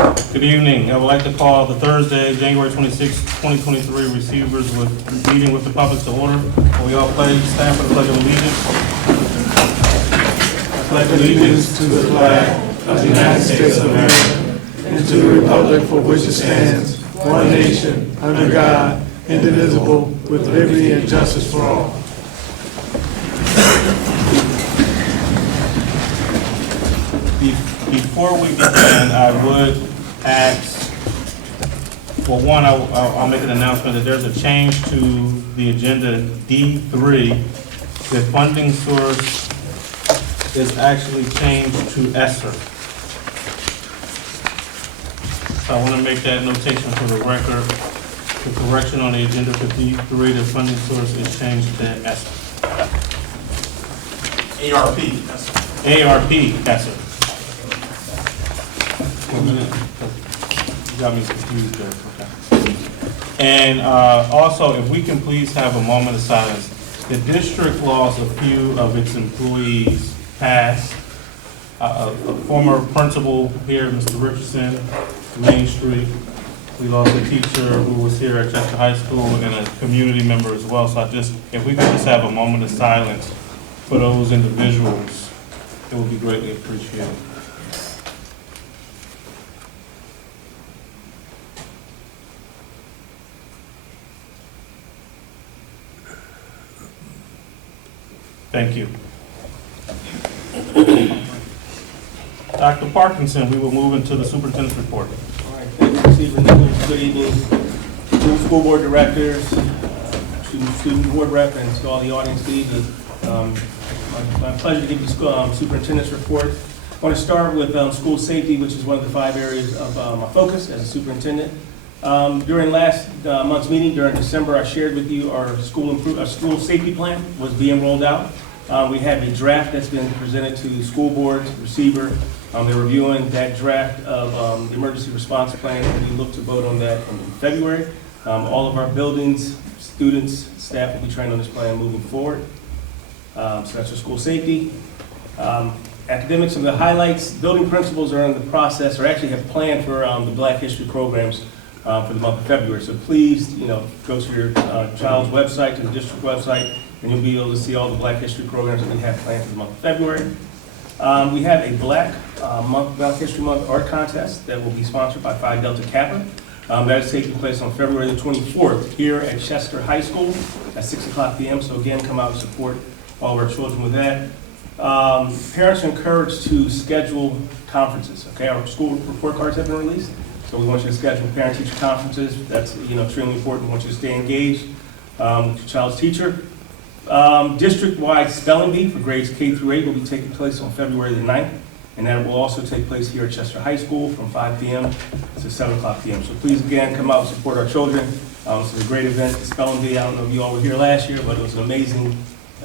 Good evening. I would like to call the Thursday, January 26, 2023 receivers meeting with the public to order. Will we all stand for the Pledge of Allegiance? I pledge allegiance to the flag of the United States of America and to the republic for which it stands, one nation, under God, indivisible, with liberty and justice for all. Before we begin, I would ask, for one, I'll make an announcement that there's a change to the agenda D3. The funding source is actually changed to ESSER. So I want to make that notation for the record. The correction on the agenda for D3, the funding source is changed to ESSER. ARP. ARP, ESSER. 1 minute. You got me confused there. Okay. And also, if we can please have a moment of silence. The district lost a few of its employees past. A former principal here, Mr. Richardson, Main Street. We lost a teacher who was here at Chester High School and a community member as well. So if we could just have a moment of silence for those individuals, it would be greatly appreciated. Thank you. Dr. Parkinson, we will move into the superintendent's report. All right, thank you, Stephen. Good evening, school board directors, student board rep, and to all the audience. Good evening. My pleasure to give you superintendent's report. I want to start with school safety, which is one of the 5 areas of my focus as a superintendent. During last month's meeting, during December, I shared with you our school safety plan was being rolled out. We have a draft that's been presented to the school board, receiver. They're reviewing that draft of the emergency response plan, and we look to vote on that in February. All of our buildings, students, staff will be trained on this plan moving forward. So that's our school safety. Academics, some of the highlights, building principals are in the process, or actually have planned for the Black History programs for the month of February. So please, go to your child's website, to the district website, and you'll be able to see all the Black History programs that we have planned for the month of February. We have a Black History Month art contest that will be sponsored by Phi Delta Kappa. That is taking place on February the 24th here at Chester High School at 6 o'clock p.m. So again, come out and support all of our children with that. Parents are encouraged to schedule conferences. Okay, our school report cards have been released, so we want you to schedule parent-teacher conferences. That's extremely important. We want you to stay engaged with your child's teacher. District-wide spelling bee for grades K through 8 will be taking place on February the 9th, and that will also take place here at Chester High School from 5 p.m. to 7 o'clock p.m. So please, again, come out and support our children. This is a great event. The spelling bee, I don't know if you all were here last year, but it was an amazing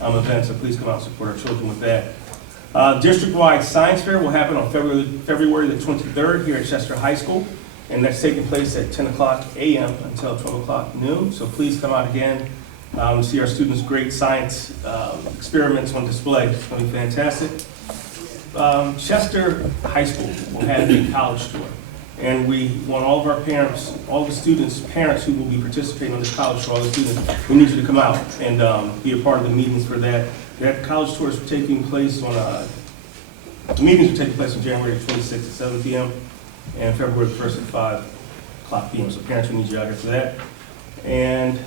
event, so please come out and support our children with that. District-wide science fair will happen on February the 23rd here at Chester High School, and that's taking place at 10 o'clock a.m. until 12 o'clock noon. So please come out again. See our students' great science experiments on display. It's going to be fantastic. Chester High School will have a college tour, and we want all of our parents, all the students' parents who will be participating on this college tour, all the students, we need you to come out and be a part of the meetings for that. That college tour is taking place on, the meetings are taking place on January 26th at 7 p.m. and February 1st at 5 o'clock p.m. So parents, we need you out here for that. And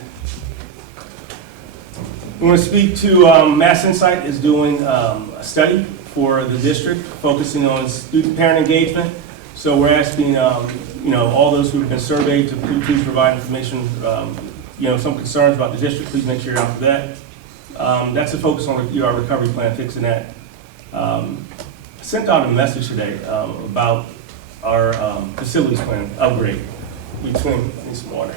we want to speak to Mass Insight is doing a study for the district focusing on student-parent engagement. So we're asking, all those who have been surveyed to please provide information, some concerns about the district. Please make sure you're out for that. That's the focus on our recovery plan, fixing that. I sent out a message today about our facilities plan upgrade. Need some water.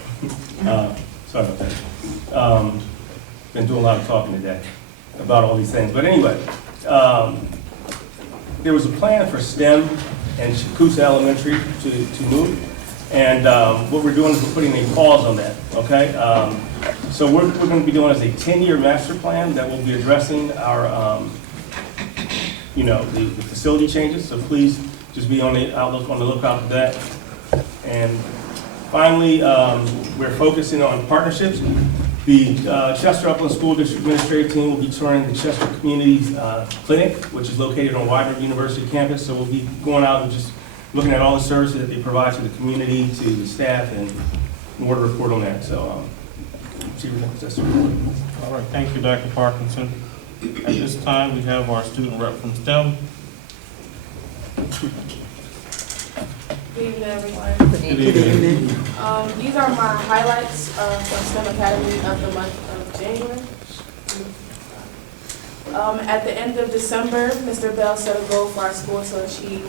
Sorry about that. Been doing a lot of talking today about all these things. But anyway, there was a plan for STEM and CUSD Elementary to move. And what we're doing is we're putting a pause on that, okay? So what we're going to be doing is a 10-year master plan that will be addressing our, the facility changes. So please just be on the lookout for that. And finally, we're focusing on partnerships. The Chester Upland School District Administrative Team will be touring the Chester Communities Clinic, which is located on Widener University campus. So we'll be going out and just looking at all the services that they provide to the community, to the staff, and more to report on that. So, see you next session. All right, thank you, Dr. Parkinson. At this time, we have our student rep from STEM. Good evening, everyone. Good evening. These are my highlights from STEM Academy of the month of January. At the end of December, Mr. Bell set a goal for our school to achieve,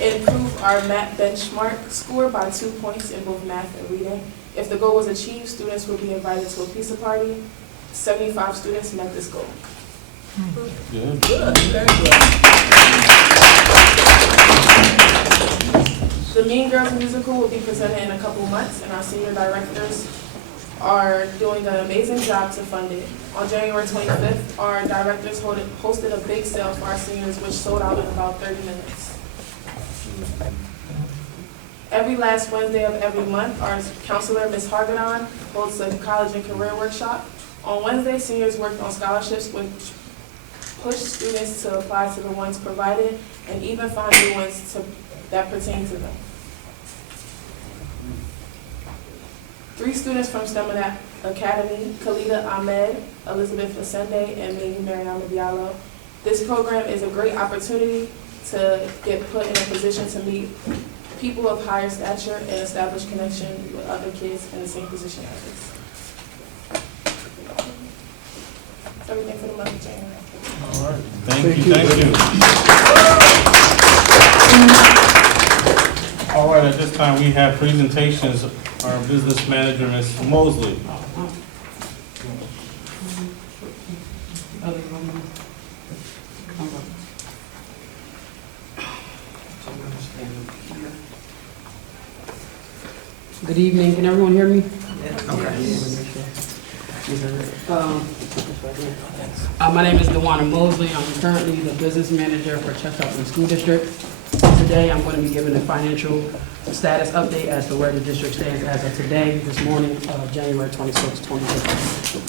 improve our math benchmark score by 2 points in both math and reading. If the goal was achieved, students will be invited to a pizza party. 75 students met this goal. Good. Very good. The Mean Girls musical will be presented in a couple months, and our senior directors are doing an amazing job to fund it. On January 25th, our directors hosted a big sale for our seniors, which sold out in about 30 minutes. Every last Wednesday of every month, our counselor, Ms. Hargadon, holds a college and career workshop. On Wednesday, seniors worked on scholarships, which push students to apply to the ones provided and even find new ones that pertain to them. 3 students from STEM Academy, Khalida Ahmed, Elizabeth Asende, and Mimi Mariama Diallo. This program is a great opportunity to get put in a position to meet people of higher stature and establish connection with other kids in the same position as us. That's everything for the month of January. All right, thank you. All right, at this time, we have presentations. Our business manager, Ms. Mosley. Good evening. Can everyone hear me? My name is Zionna Mosley. I'm currently the business manager for Chester Upland School District. Today, I'm going to be giving a financial status update as to where the district stands as of today, this morning, January 26, 2015.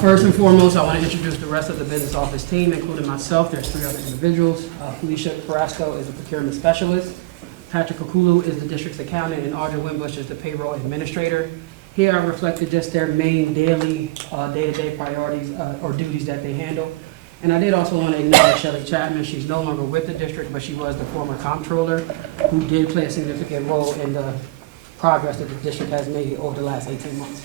First and foremost, I want to introduce the rest of the business office team, including myself. There's 3 other individuals. Felicia Carrasco is a procurement specialist. Patrick Okulu is the district's accountant, and Audrey Wimbush is the payroll administrator. Here I reflected just their main daily, day-to-day priorities or duties that they handle. And I did also want to acknowledge Shelley Chapman. She's no longer with the district, but she was the former comptroller who did play a significant role in the progress that the district has made over the last 18 months.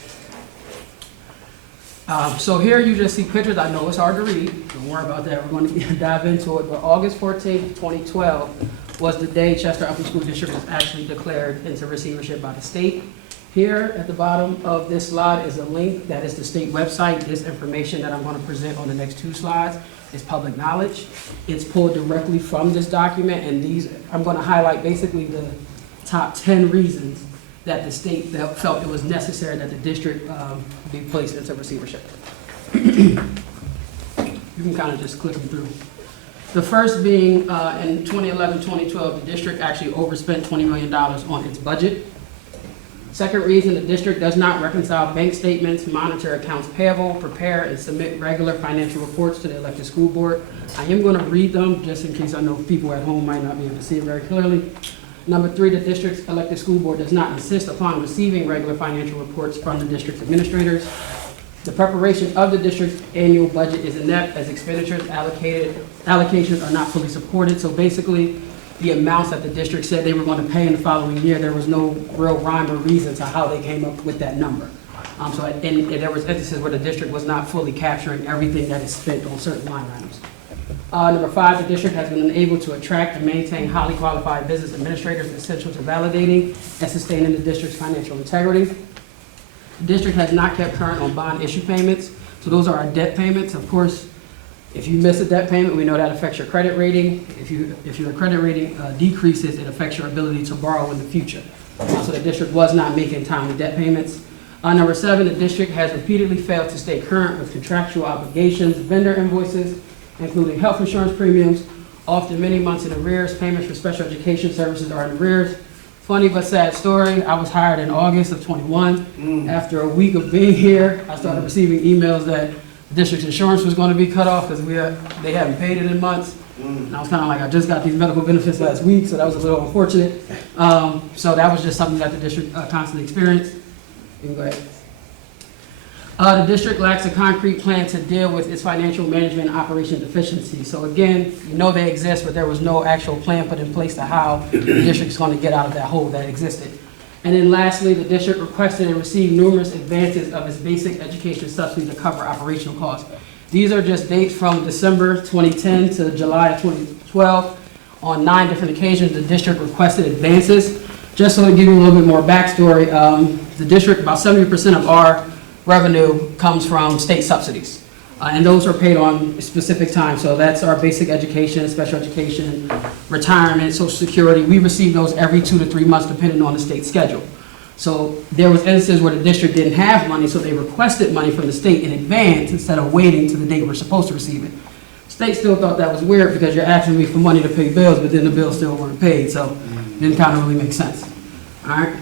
So here you just see pictures. I know it's hard to read. Don't worry about that. We're going to dive into it. But August 14th, 2012 was the day Chester Upland School District was actually declared into receivership by the state. Here at the bottom of this slide is a link that is the state website. This information that I'm going to present on the next 2 slides is public knowledge. It's pulled directly from this document, and these I'm going to highlight basically the top 10 reasons that the state felt it was necessary that the district be placed into receivership. You can kind of just click them through. The first being in 2011-2012, the district actually overspent $20 million on its budget. Second reason, the district does not reconcile bank statements, monitor accounts payable, prepare and submit regular financial reports to the elected school board. I am going to read them just in case I know people at home might not be able to see it very clearly. Number 3, the district's elected school board does not insist upon receiving regular financial reports from the district's administrators. The preparation of the district's annual budget is inept as allocations are not fully supported. So basically, the amounts that the district said they were going to pay in the following year, there was no real rhyme or reason to how they came up with that number. And there was instances where the district was not fully capturing everything that is spent on certain line items. Number 5, the district has been unable to attract and maintain highly qualified business administrators essential to validating and sustaining the district's financial integrity. The district has not kept current on bond issue payments. So those are our debt payments. Of course, if you miss a debt payment, we know that affects your credit rating. If your credit rating decreases, it affects your ability to borrow in the future. So the district was not making timely debt payments. Number 7, the district has repeatedly failed to stay current with contractual obligations, vendor invoices, including health insurance premiums, often many months in arrears. Payments for special education services are in arrears. Funny but sad story, I was hired in August of '21. After a week of being here, I started receiving emails that the district's insurance was going to be cut off because they hadn't paid it in months. And I was kind of like, I just got these medical benefits last week, so that was a little unfortunate. So that was just something that the district constantly experienced. You can go ahead. The district lacks a concrete plan to deal with its financial management and operation deficiencies. So again, you know they exist, but there was no actual plan put in place to how the district's going to get out of that hole that existed. And then lastly, the district requested and received numerous advances of its basic education subsidy to cover operational costs. These are just dates from December 2010 to July of 2012. On 9 different occasions, the district requested advances. Just so to give you a little bit more backstory, the district, about 70% of our revenue comes from state subsidies. And those are paid on specific times. So that's our basic education, special education, retirement, Social Security. We receive those every 2 to 3 months depending on the state schedule. So there was instances where the district didn't have money, so they requested money from the state in advance instead of waiting to the date we're supposed to receive it. State still thought that was weird because you're asking me for money to pay bills, but then the bills still weren't paid, so it didn't kind of really make sense. All right?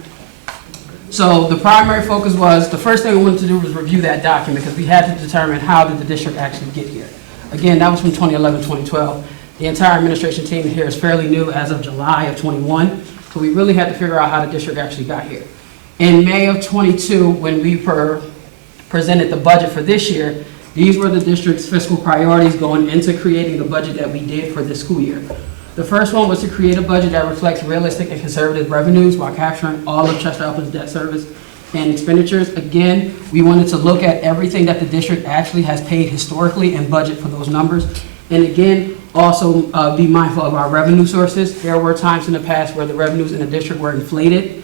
So the primary focus was, the first thing we wanted to do was review that document because we had to determine how did the district actually get here. Again, that was from 2011, 2012. The entire administration team here is fairly new as of July of 21, so we really had to figure out how the district actually got here. In May of 22, when we presented the budget for this year, these were the district's fiscal priorities going into creating the budget that we did for this school year. The first one was to create a budget that reflects realistic and conservative revenues while capturing all of Chester Upland's debt service and expenditures. Again, we wanted to look at everything that the district actually has paid historically and budget for those numbers. And again, also be mindful of our revenue sources. There were times in the past where the revenues in the district were inflated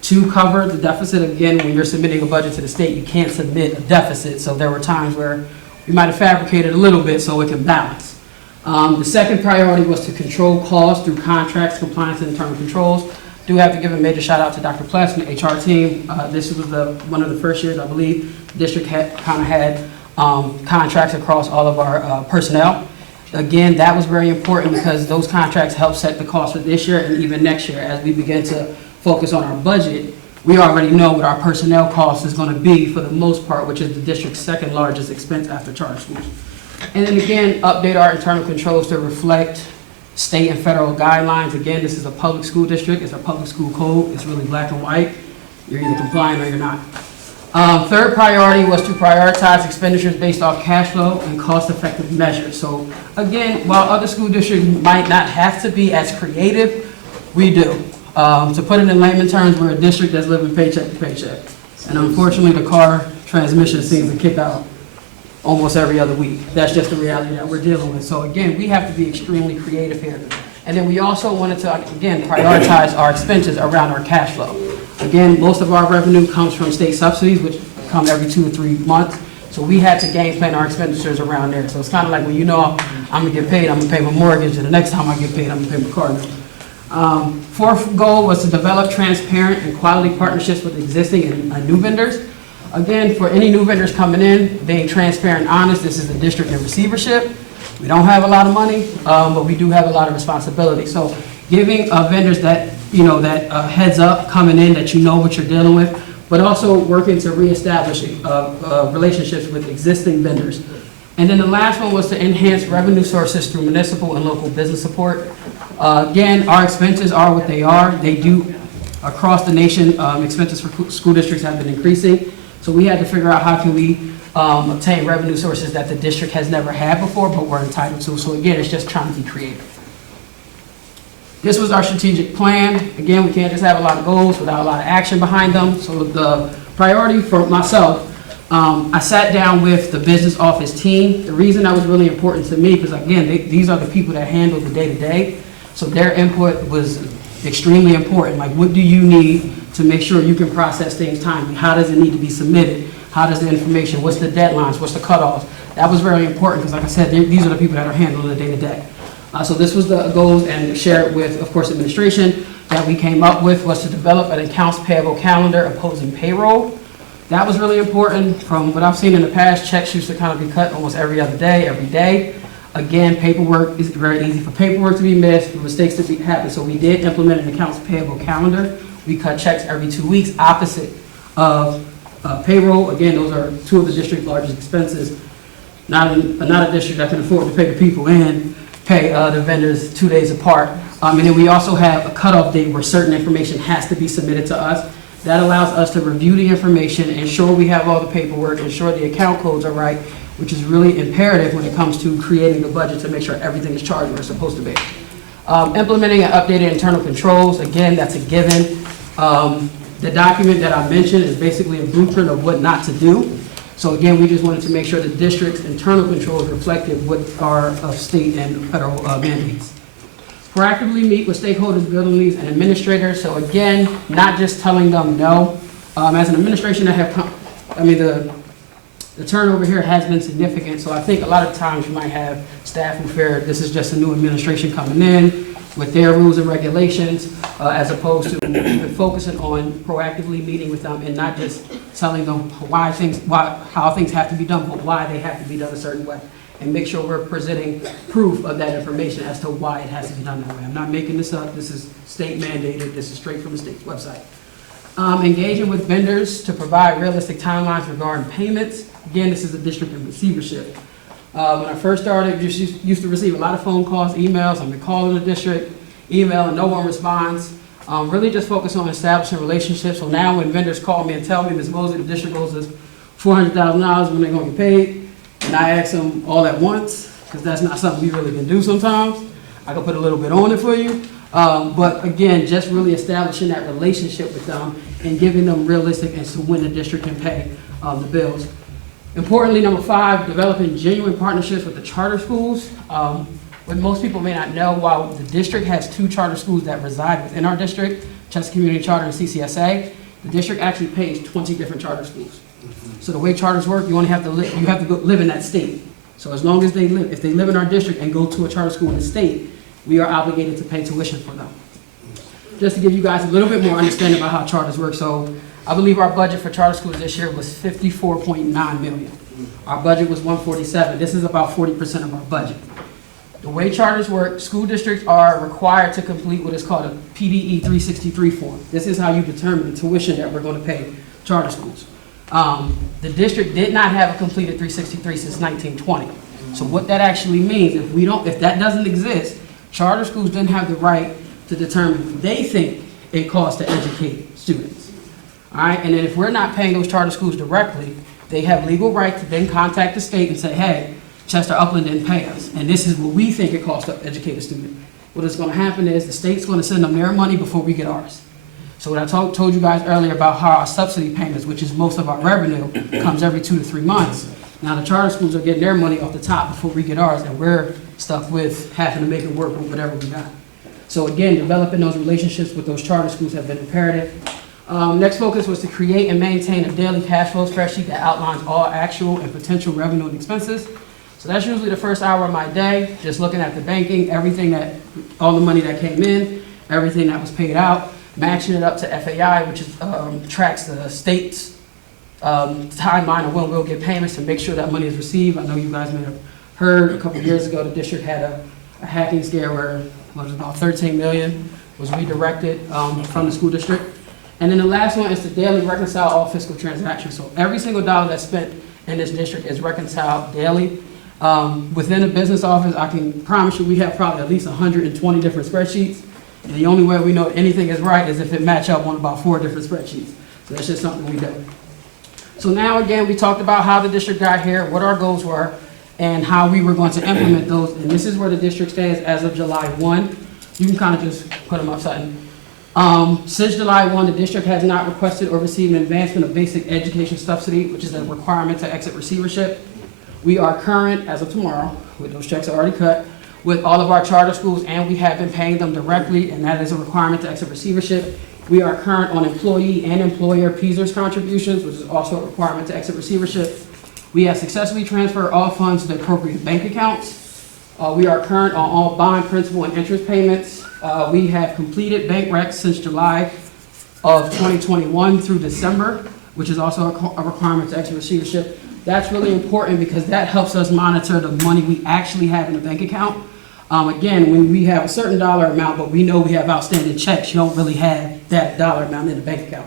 to cover the deficit. Again, when you're submitting a budget to the state, you can't submit a deficit. So there were times where we might have fabricated a little bit so it can balance. The second priority was to control costs through contracts, compliance, and internal controls. Do have to give a major shout out to Dr. Pless and the HR team. This was one of the first years, I believe, the district had contracts across all of our personnel. Again, that was very important because those contracts help set the cost for this year and even next year. As we begin to focus on our budget, we already know what our personnel cost is going to be for the most part, which is the district's second largest expense after charter schools. And then again, update our internal controls to reflect state and federal guidelines. Again, this is a public school district. It's a public school code. It's really black and white. You're either compliant or you're not. Third priority was to prioritize expenditures based off cash flow and cost-effective measures. So again, while other school districts might not have to be as creative, we do. To put it in layman terms, we're a district that's living paycheck to paycheck. And unfortunately, the car transmission seems to kick out almost every other week. That's just the reality that we're dealing with. So again, we have to be extremely creative here. And then we also wanted to, again, prioritize our expenses around our cash flow. Again, most of our revenue comes from state subsidies, which come every 2 or 3 months. So we had to game plan our expenditures around there. So it's kind of like when you know I'm gonna get paid, I'm gonna pay my mortgage, and the next time I get paid, I'm gonna pay my car note. Fourth goal was to develop transparent and quality partnerships with existing and new vendors. Again, for any new vendors coming in, being transparent and honest, this is the district in receivership. We don't have a lot of money, but we do have a lot of responsibility. So giving vendors that, that heads up coming in, that you know what you're dealing with, but also working to reestablish relationships with existing vendors. And then the last one was to enhance revenue sources through municipal and local business support. Again, our expenses are what they are. They do, across the nation, expenses for school districts have been increasing. So we had to figure out how can we obtain revenue sources that the district has never had before, but we're entitled to. So again, it's just trying to be creative. This was our strategic plan. Again, we can't just have a lot of goals without a lot of action behind them. So the priority for myself, I sat down with the business office team. The reason that was really important to me, because again, these are the people that handle the day-to-day. So their input was extremely important. Like, what do you need to make sure you can process things timely? How does it need to be submitted? How does the information, what's the deadlines, what's the cutoffs? That was very important because, like I said, these are the people that are handling the day-to-day. So this was the goals, and shared with, of course, administration, that we came up with was to develop an accounts payable calendar opposing payroll. That was really important. From what I've seen in the past, checks used to kind of be cut almost every other day, every day. Again, paperwork is very easy for paperwork to be missed, for mistakes to happen. So we did implement an accounts payable calendar. We cut checks every 2 weeks, opposite of payroll. Again, those are two of the district's largest expenses. Not a district that can afford to pay the people and pay the vendors 2 days apart. And then we also have a cutoff date where certain information has to be submitted to us. That allows us to review the information, ensure we have all the paperwork, ensure the account codes are right, which is really imperative when it comes to creating the budget to make sure everything is charged where it's supposed to be. Implementing and updated internal controls, again, that's a given. The document that I mentioned is basically a blueprint of what not to do. So again, we just wanted to make sure the district's internal controls reflected what are of state and federal mandates. Proactively meet with stakeholders, building leads, and administrators. So again, not just telling them no. As an administration, the turnover here has been significant. So I think a lot of times you might have staff who fear this is just a new administration coming in with their rules and regulations, as opposed to even focusing on proactively meeting with them and not just telling them how things have to be done, but why they have to be done a certain way. And make sure we're presenting proof of that information as to why it has to be done that way. I'm not making this up. This is state mandated. This is straight from the state's website. Engaging with vendors to provide realistic timelines regarding payments. Again, this is a district in receivership. When I first started, used to receive a lot of phone calls, emails. I've been calling the district, email, and no one responds. Really just focus on establishing relationships. So now when vendors call me and tell me, Ms. Mosley, the district owes us $400,000 when they're going to get paid, and I ask them all at once, because that's not something we really can do sometimes. I can put a little bit on it for you. But again, just really establishing that relationship with them and giving them realistic as to when the district can pay the bills. Importantly, number 5, developing genuine partnerships with the charter schools. What most people may not know, while the district has 2 charter schools that reside within our district, Chester Community Charter and CCSA, the district actually pays 20 different charter schools. So the way charters work, you only have to live in that state. So as long as if they live in our district and go to a charter school in the state, we are obligated to pay tuition for them. Just to give you guys a little bit more understanding about how charters work. So I believe our budget for charter schools this year was $54.9 million. Our budget was $147. This is about 40% of our budget. The way charters work, school districts are required to complete what is called a PDE 363 form. This is how you determine the tuition that we're going to pay charter schools. The district did not have a completed 363 since 1920. So what that actually means, if that doesn't exist, charter schools didn't have the right to determine what they think it costs to educate students. All right, and then if we're not paying those charter schools directly, they have legal right to then contact the state and say, hey, Chester Upland didn't pay us, and this is what we think it costs to educate a student. What is going to happen is the state's going to send them their money before we get ours. So what I told you guys earlier about how our subsidy payments, which is most of our revenue, comes every 2 to 3 months. Now the charter schools are getting their money off the top before we get ours, and we're stuck with having to make it work with whatever we got. So again, developing those relationships with those charter schools have been imperative. Next focus was to create and maintain a daily cash flow spreadsheet that outlines all actual and potential revenue and expenses. So that's usually the first hour of my day, just looking at the banking, all the money that came in, everything that was paid out, matching it up to FAI, which tracks the state's timeline of when we'll get payments to make sure that money is received. I know you guys may have heard a couple of years ago the district had a hacking scare where about $13 million was redirected from the school district. And then the last one is to daily reconcile all fiscal transactions. So every single dollar that's spent in this district is reconciled daily. Within the business office, I can promise you we have probably at least 120 different spreadsheets. And the only way we know anything is right is if it match up on about 4 different spreadsheets. So that's just something we do. So now again, we talked about how the district got here, what our goals were, and how we were going to implement those. And this is where the district stands as of July 1. You can kind of just put them up something. Since July 1, the district has not requested or received an advancement of basic education subsidy, which is a requirement to exit receivership. We are current, as of tomorrow, with those checks are already cut, with all of our charter schools, and we have been paying them directly, and that is a requirement to exit receivership. We are current on employee and employer PSERS contributions, which is also a requirement to exit receivership. We have successfully transferred all funds to the appropriate bank accounts. We are current on all bond, principal, and interest payments. We have completed bank recs since July of 2021 through December, which is also a requirement to exit receivership. That's really important because that helps us monitor the money we actually have in the bank account. Again, when we have a certain dollar amount, but we know we have outstanding checks, you don't really have that dollar amount in the bank account.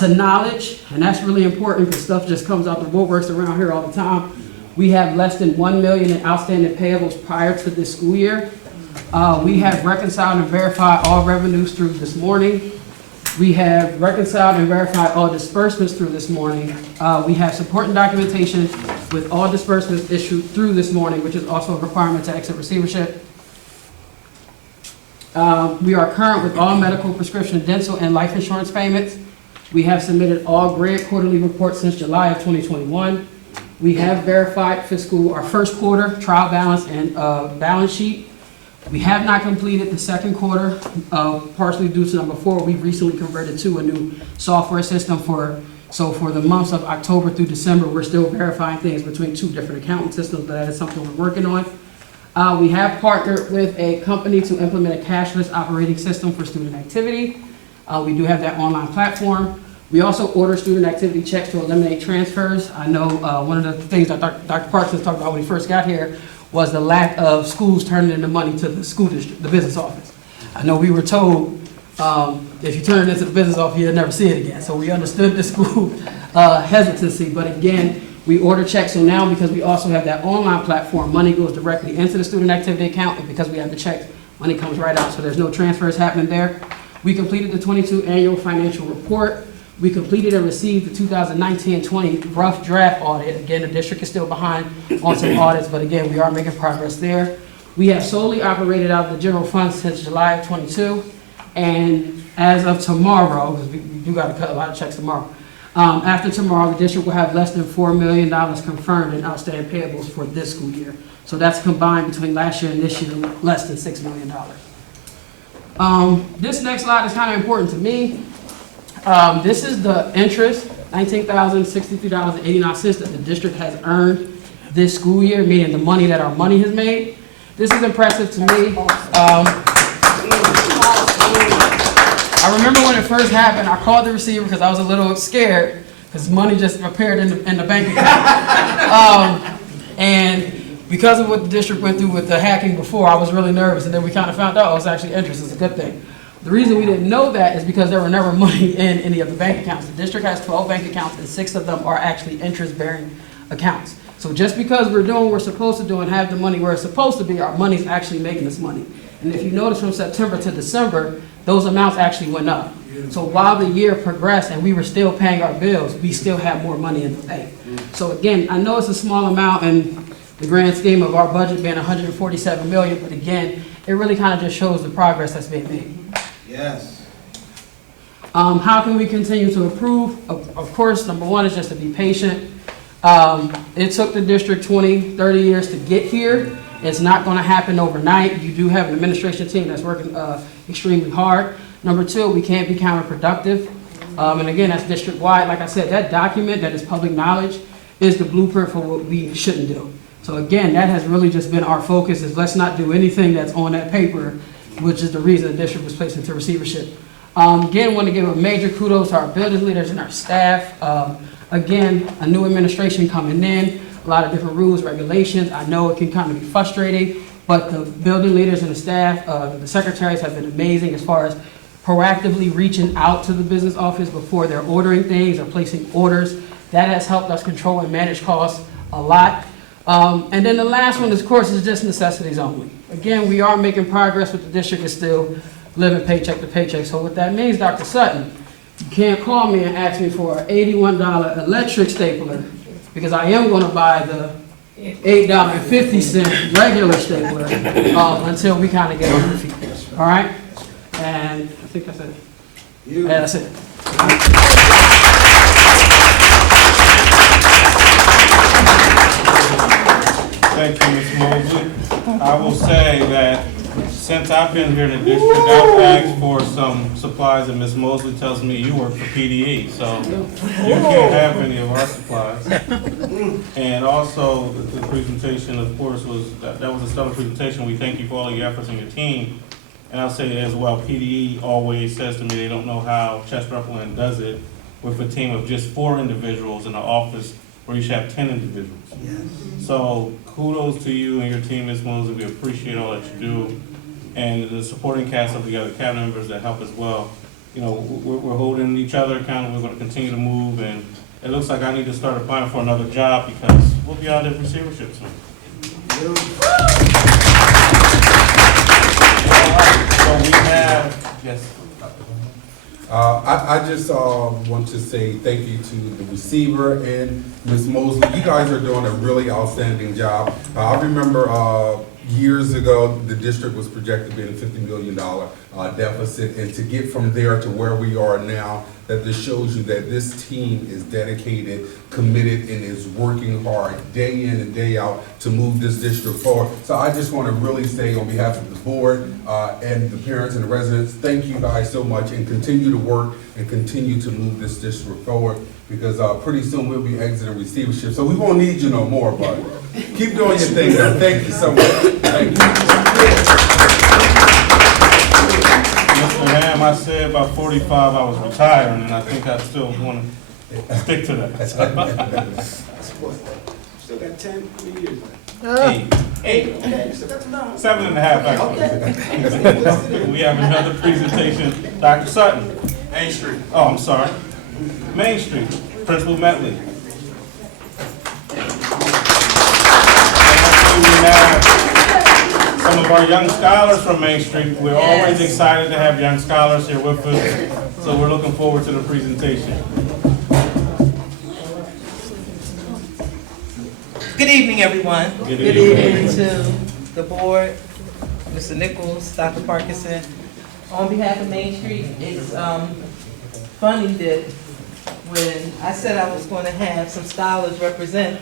To knowledge, and that's really important because stuff just comes out the woodworks around here all the time. We have less than 1 million in outstanding payables prior to this school year. We have reconciled and verified all revenues through this morning. We have reconciled and verified all disbursements through this morning. We have supporting documentation with all disbursements issued through this morning, which is also a requirement to exit receivership. We are current with all medical, prescription, dental, and life insurance payments. We have submitted all grant quarterly reports since July of 2021. We have verified our first quarter trial balance and balance sheet. We have not completed the second quarter, partially due to number 4. We've recently converted to a new software system for the months of October through December. We're still verifying things between 2 different accounting systems, but that is something we're working on. We have partnered with a company to implement a cashless operating system for student activity. We do have that online platform. We also order student activity checks to eliminate transfers. I know one of the things that Dr. Parsons talked about when he first got here was the lack of schools turning in the money to the school district, the business office. I know we were told if you turn it into the business office, you'll never see it again. So we understood the school hesitancy, but again, we order checks. So now because we also have that online platform, money goes directly into the student activity account, and because we have the checks, money comes right out. So there's no transfers happening there. We completed the 22 annual financial report. We completed and received the 2019-20 rough draft audit. Again, the district is still behind on some audits, but again, we are making progress there. We have solely operated out of the general fund since July of 22, and as of tomorrow, because we do got to cut a lot of checks tomorrow, after tomorrow, the district will have less than $4 million confirmed in outstanding payables for this school year. So that's combined between last year and this year, less than $6 million. This next slide is kind of important to me. This is the interest, $19,063.89 that the district has earned this school year, meaning the money that our money has made. This is impressive to me. I remember when it first happened, I called the receiver because I was a little scared because money just appeared in the bank account. And because of what the district went through with the hacking before, I was really nervous, and then we kind of found out it was actually interest. It's a good thing. The reason we didn't know that is because there were never money in any of the bank accounts. The district has 12 bank accounts, and 6 of them are actually interest-bearing accounts. So just because we're doing what we're supposed to do and have the money where it's supposed to be, our money's actually making us money. And if you notice from September to December, those amounts actually went up. So while the year progressed and we were still paying our bills, we still have more money in the bank. So again, I know it's a small amount in the grand scheme of our budget being $147 million, but again, it really kind of just shows the progress that's being made. Yes. How can we continue to improve? Of course, number 1 is just to be patient. It took the district 20, 30 years to get here. It's not going to happen overnight. You do have an administration team that's working extremely hard. Number 2, we can't be counterproductive. And again, that's district-wide. Like I said, that document that is public knowledge is the blueprint for what we shouldn't do. So again, that has really just been our focus, is let's not do anything that's on that paper, which is the reason the district was placed into receivership. Again, want to give a major kudos to our building leaders and our staff. Again, a new administration coming in, a lot of different rules, regulations. I know it can kind of be frustrating, but the building leaders and the staff, the secretaries have been amazing as far as proactively reaching out to the business office before they're ordering things or placing orders. That has helped us control and manage costs a lot. And then the last one, of course, is just necessities only. Again, we are making progress, but the district is still living paycheck to paycheck. So what that means, Dr. Sutton, you can't call me and ask me for an $81 electric stapler, because I am going to buy the $8.50 regular stapler until we kind of get on the feet. All right? And I think that's it. Yeah, that's it. Thank you, Ms. Mosley. I will say that since I've been here in the district, I've asked for some supplies, and Ms. Mosley tells me you work for PDE, so you can't have any of our supplies. And also, the presentation, of course, that was a stellar presentation. We thank you for all of your efforts and your team. And I'll say as well, PDE always says to me they don't know how Chester Upland does it with a team of just 4 individuals in an office where you should have 10 individuals. So kudos to you and your team, Ms. Moses. We appreciate all that you do. And the supporting cast of the other cabinet members that help as well. You know, we're holding each other accountable. We're going to continue to move. And it looks like I need to start applying for another job because we'll be out of receivership soon. All right, so we have, yes. I just want to say thank you to the receiver and Ms. Mosley. You guys are doing a really outstanding job. I remember years ago, the district was projected to be in a $50 million deficit, and to get from there to where we are now, that this shows you that this team is dedicated, committed, and is working hard day in and day out to move this district forward. So I just want to really say on behalf of the board and the parents and the residents, thank you guys so much, and continue to work and continue to move this district forward, because pretty soon we'll be exiting receivership. So we won't need you no more, but keep doing your thing though. Thank you so much. Thank you. Mr. Ham, I said by 45 I was retiring, and I think I still want to stick to that. Still got 10 years. Eight. Okay, still got to know. 7.5 actually. We have another presentation. Dr. Sutton. Main Street. Oh, I'm sorry. Main Street, Principal Metley. And we have some of our young scholars from Main Street. We're always excited to have young scholars here with us, so we're looking forward to the presentation. Good evening, everyone. Good evening to the board, Mr. Nichols, Dr. Parkinson. On behalf of Main Street, it's funny that when I said I was going to have some scholars represent,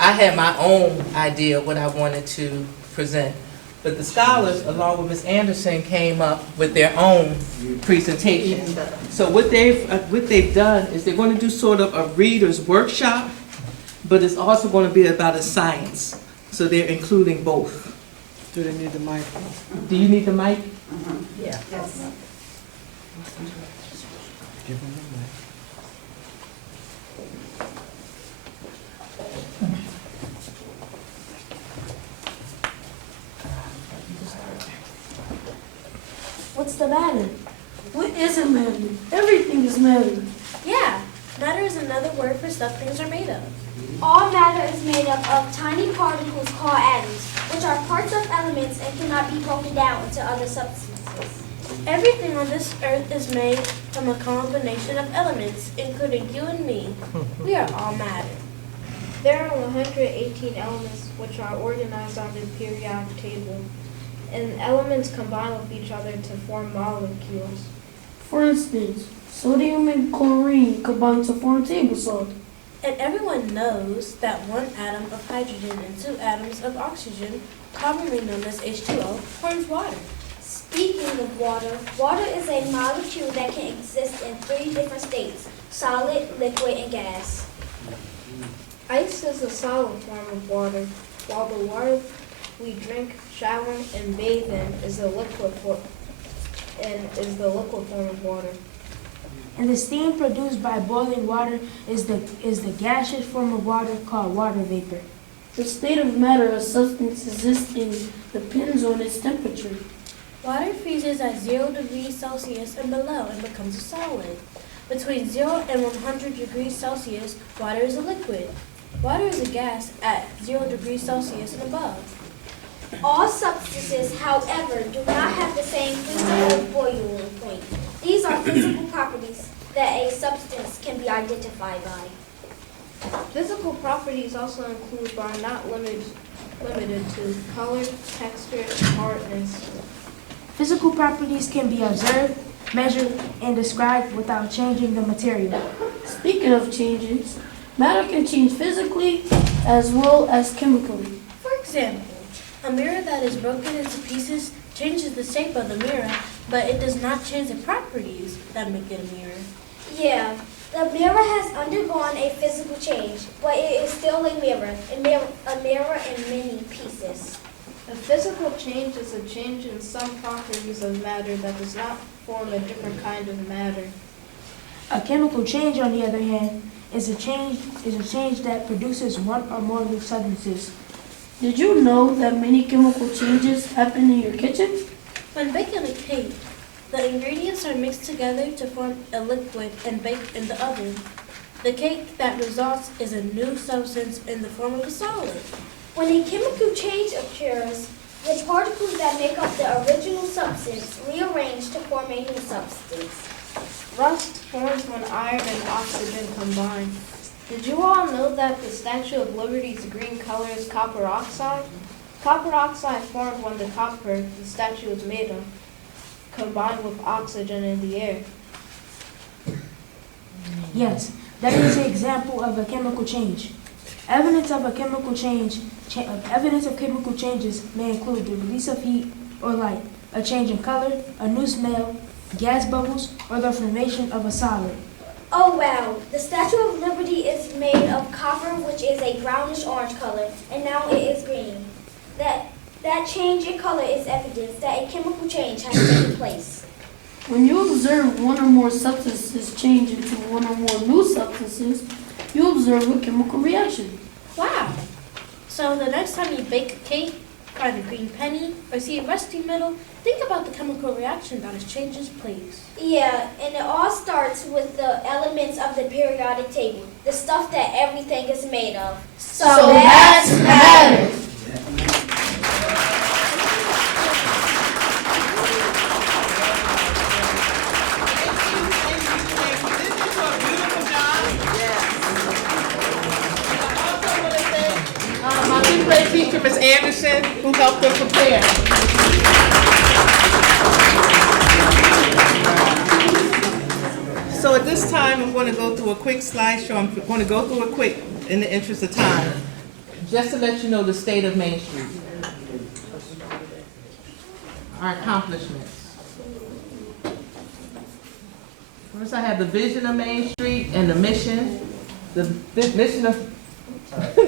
I had my own idea of what I wanted to present. But the scholars, along with Ms. Anderson, came up with their own presentation. So what they've done is they're going to do sort of a reader's workshop, but it's also going to be about a science. So they're including both. Do they need the mic? Do you need the mic? Yeah. Yes. Give them the mic. What's the matter? What isn't matter? Everything is matter. Yeah, matter is another word for stuff things are made of. All matter is made up of tiny particles called atoms, which are parts of elements and cannot be broken down into other substances. Everything on this earth is made from a combination of elements, including you and me. We are all matter. There are 118 elements which are organized on the periodic table, and elements combine with each other to form molecules. For instance, sodium and chlorine combine to form table salt. And everyone knows that one atom of hydrogen and 2 atoms of oxygen, commonly known as H2O, forms water. Speaking of water, water is a molecule that can exist in 3 different states: solid, liquid, and gas. Ice is a solid form of water, while the water we drink, shower, and bathe in is the liquid form of water. And the steam produced by boiling water is the gaseous form of water called water vapor. The state of matter a substance existing depends on its temperature. Water freezes at 0 degrees Celsius and below and becomes a solid. Between 0 and 100 degrees Celsius, water is a liquid. Water is a gas at 0 degrees Celsius and above. All substances, however, do not have the same physical boiling point. These are physical properties that a substance can be identified by. Physical properties also include, but are not limited to, color, texture, hardness. Physical properties can be observed, measured, and described without changing the material. Speaking of changes, matter can change physically as well as chemically. For example, a mirror that is broken into pieces changes the shape of the mirror, but it does not change the properties that make it a mirror. Yeah, the mirror has undergone a physical change, but it is still a mirror in many pieces. A physical change is a change in some properties of matter that does not form a different kind of matter. A chemical change, on the other hand, is a change that produces one or more new substances. Did you know that many chemical changes happen in your kitchen? When baking a cake, the ingredients are mixed together to form a liquid and baked in the oven. The cake that results is a new substance in the form of a solid. When a chemical change occurs, the particles that make up the original substance rearrange to form a new substance. Rust forms when iron and oxygen combine. Did you all know that the Statue of Liberty's green color is copper oxide? Copper oxide formed when the copper the statue is made of combined with oxygen in the air. Yes, that is an example of a chemical change. Evidence of chemical changes may include the release of heat or light, a change in color, a new smell, gas bubbles, or the formation of a solid. Oh wow, the Statue of Liberty is made of copper, which is a brownish orange color, and now it is green. That change in color is evidence that a chemical change has taken place. When you observe one or more substances change into one or more new substances, you observe a chemical reaction. Wow. So the next time you bake a cake, find a green penny, or see a rusty metal, think about the chemical reaction that has changed its place. Yeah, and it all starts with the elements of the periodic table, the stuff that everything is made of. So that's matter. My fifth grade teacher, Ms. Anderson, who helped them prepare. So at this time, I'm going to go through a quick slideshow. I'm going to go through it quick in the interest of time. Just to let you know the state of Main Street. Our accomplishments. First, I have the vision of Main Street and the mission. The mission of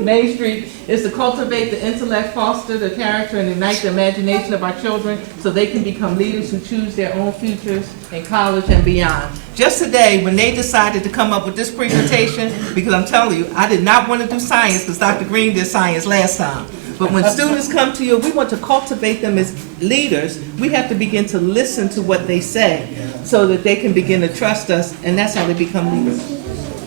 Main Street is to cultivate the intellect, foster the character, and ignite the imagination of our children so they can become leaders who choose their own futures in college and beyond. Just today, when they decided to come up with this presentation, because I'm telling you, I did not want to do science because Dr. Green did science last time. But when students come to you, we want to cultivate them as leaders. We have to begin to listen to what they say so that they can begin to trust us, and that's how they become leaders.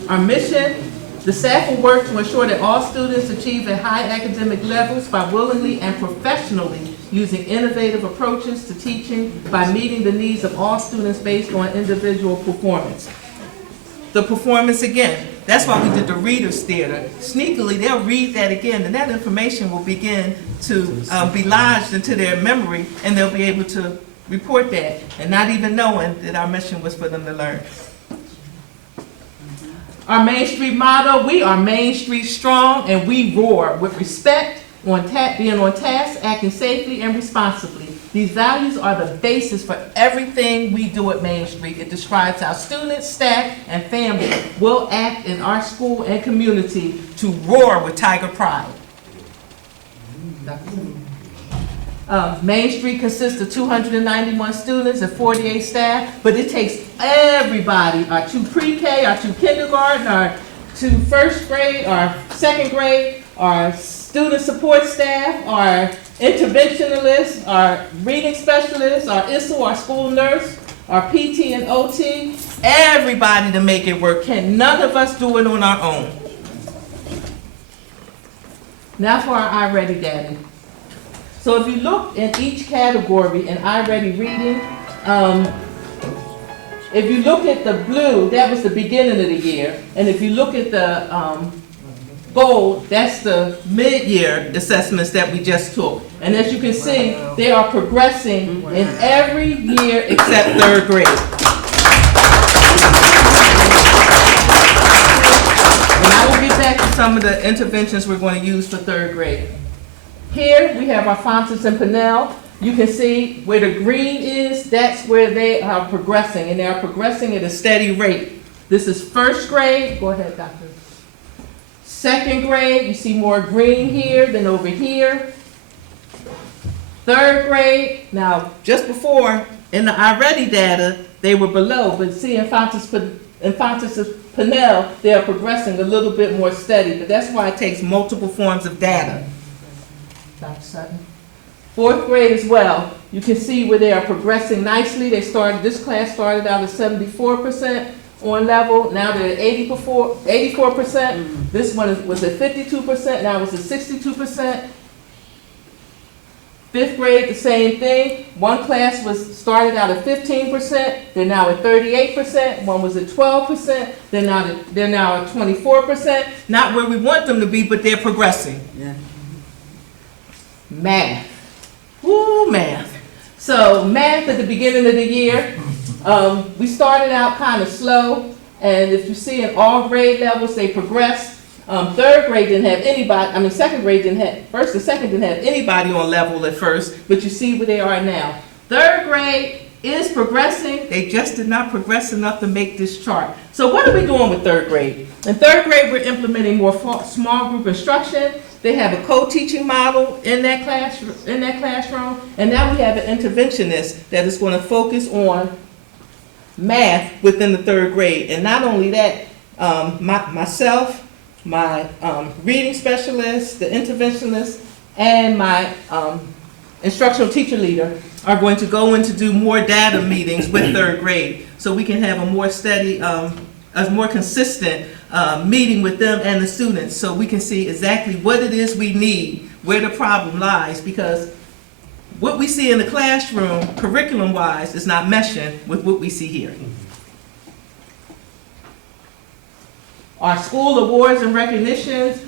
Our mission: the staff will work to ensure that all students achieve at high academic levels by willingly and professionally using innovative approaches to teaching by meeting the needs of all students based on individual performance. The performance again, that's why we did the Reader's Theater. Sneakily, they'll read that again, and that information will begin to be lodged into their memory, and they'll be able to report that, and not even knowing that our mission was for them to learn. Our Main Street motto: we are Main Street strong and we roar with respect, being on task, acting safely and responsibly. These values are the basis for everything we do at Main Street. It describes how students, staff, and family will act in our school and community to roar with Tiger pride. Main Street consists of 291 students and 48 staff, but it takes everybody, our 2 pre-K, our 2 kindergarten, our 2 first grade, our second grade, our student support staff, our interventionalists, our reading specialists, our ISL, our school nurse, our PT and OT, everybody to make it work. Can none of us do it on our own? Now for our iReady data. So if you look in each category in iReady reading, if you look at the blue, that was the beginning of the year. And if you look at the gold, that's the mid-year assessments that we just took. And as you can see, they are progressing in every year except 3rd grade. And I will get back to some of the interventions we're going to use for 3rd grade. Here we have our Fontes and Pinnell. You can see where the green is, that's where they are progressing, and they are progressing at a steady rate. This is 1st grade. Go ahead, Doctor. 2nd grade, you see more green here than over here. 3rd grade, now just before in the iReady data, they were below, but see in Fontes Pinnell, they are progressing a little bit more steady, but that's why it takes multiple forms of data. Dr. Sutton. Fourth grade as well, you can see where they are progressing nicely. This class started out at 74% on level, now they're at 84%. This one was at 52%, now it's at 62%. Fifth grade, the same thing. One class started out at 15%, they're now at 38%. One was at 12%, they're now at 24%. Not where we want them to be, but they're progressing. Yeah. Math. Woo, math. So math at the beginning of the year, we started out kind of slow, and if you see in all grade levels, they progressed. Third grade didn't have anybody, second grade didn't have, first and second didn't have anybody on level at first, but you see where they are now. Third grade is progressing, they just did not progress enough to make this chart. So what are we doing with third grade? In third grade, we're implementing more small group instruction. They have a co-teaching model in that classroom, and now we have an interventionist that is going to focus on math within the third grade. And not only that, myself, my reading specialist, the interventionist, and my instructional teacher leader are going to go in to do more data meetings with third grade, so we can have a more steady, a more consistent meeting with them and the students, so we can see exactly what it is we need, where the problem lies, because what we see in the classroom, curriculum-wise, is not meshing with what we see here. Our school awards and recognitions,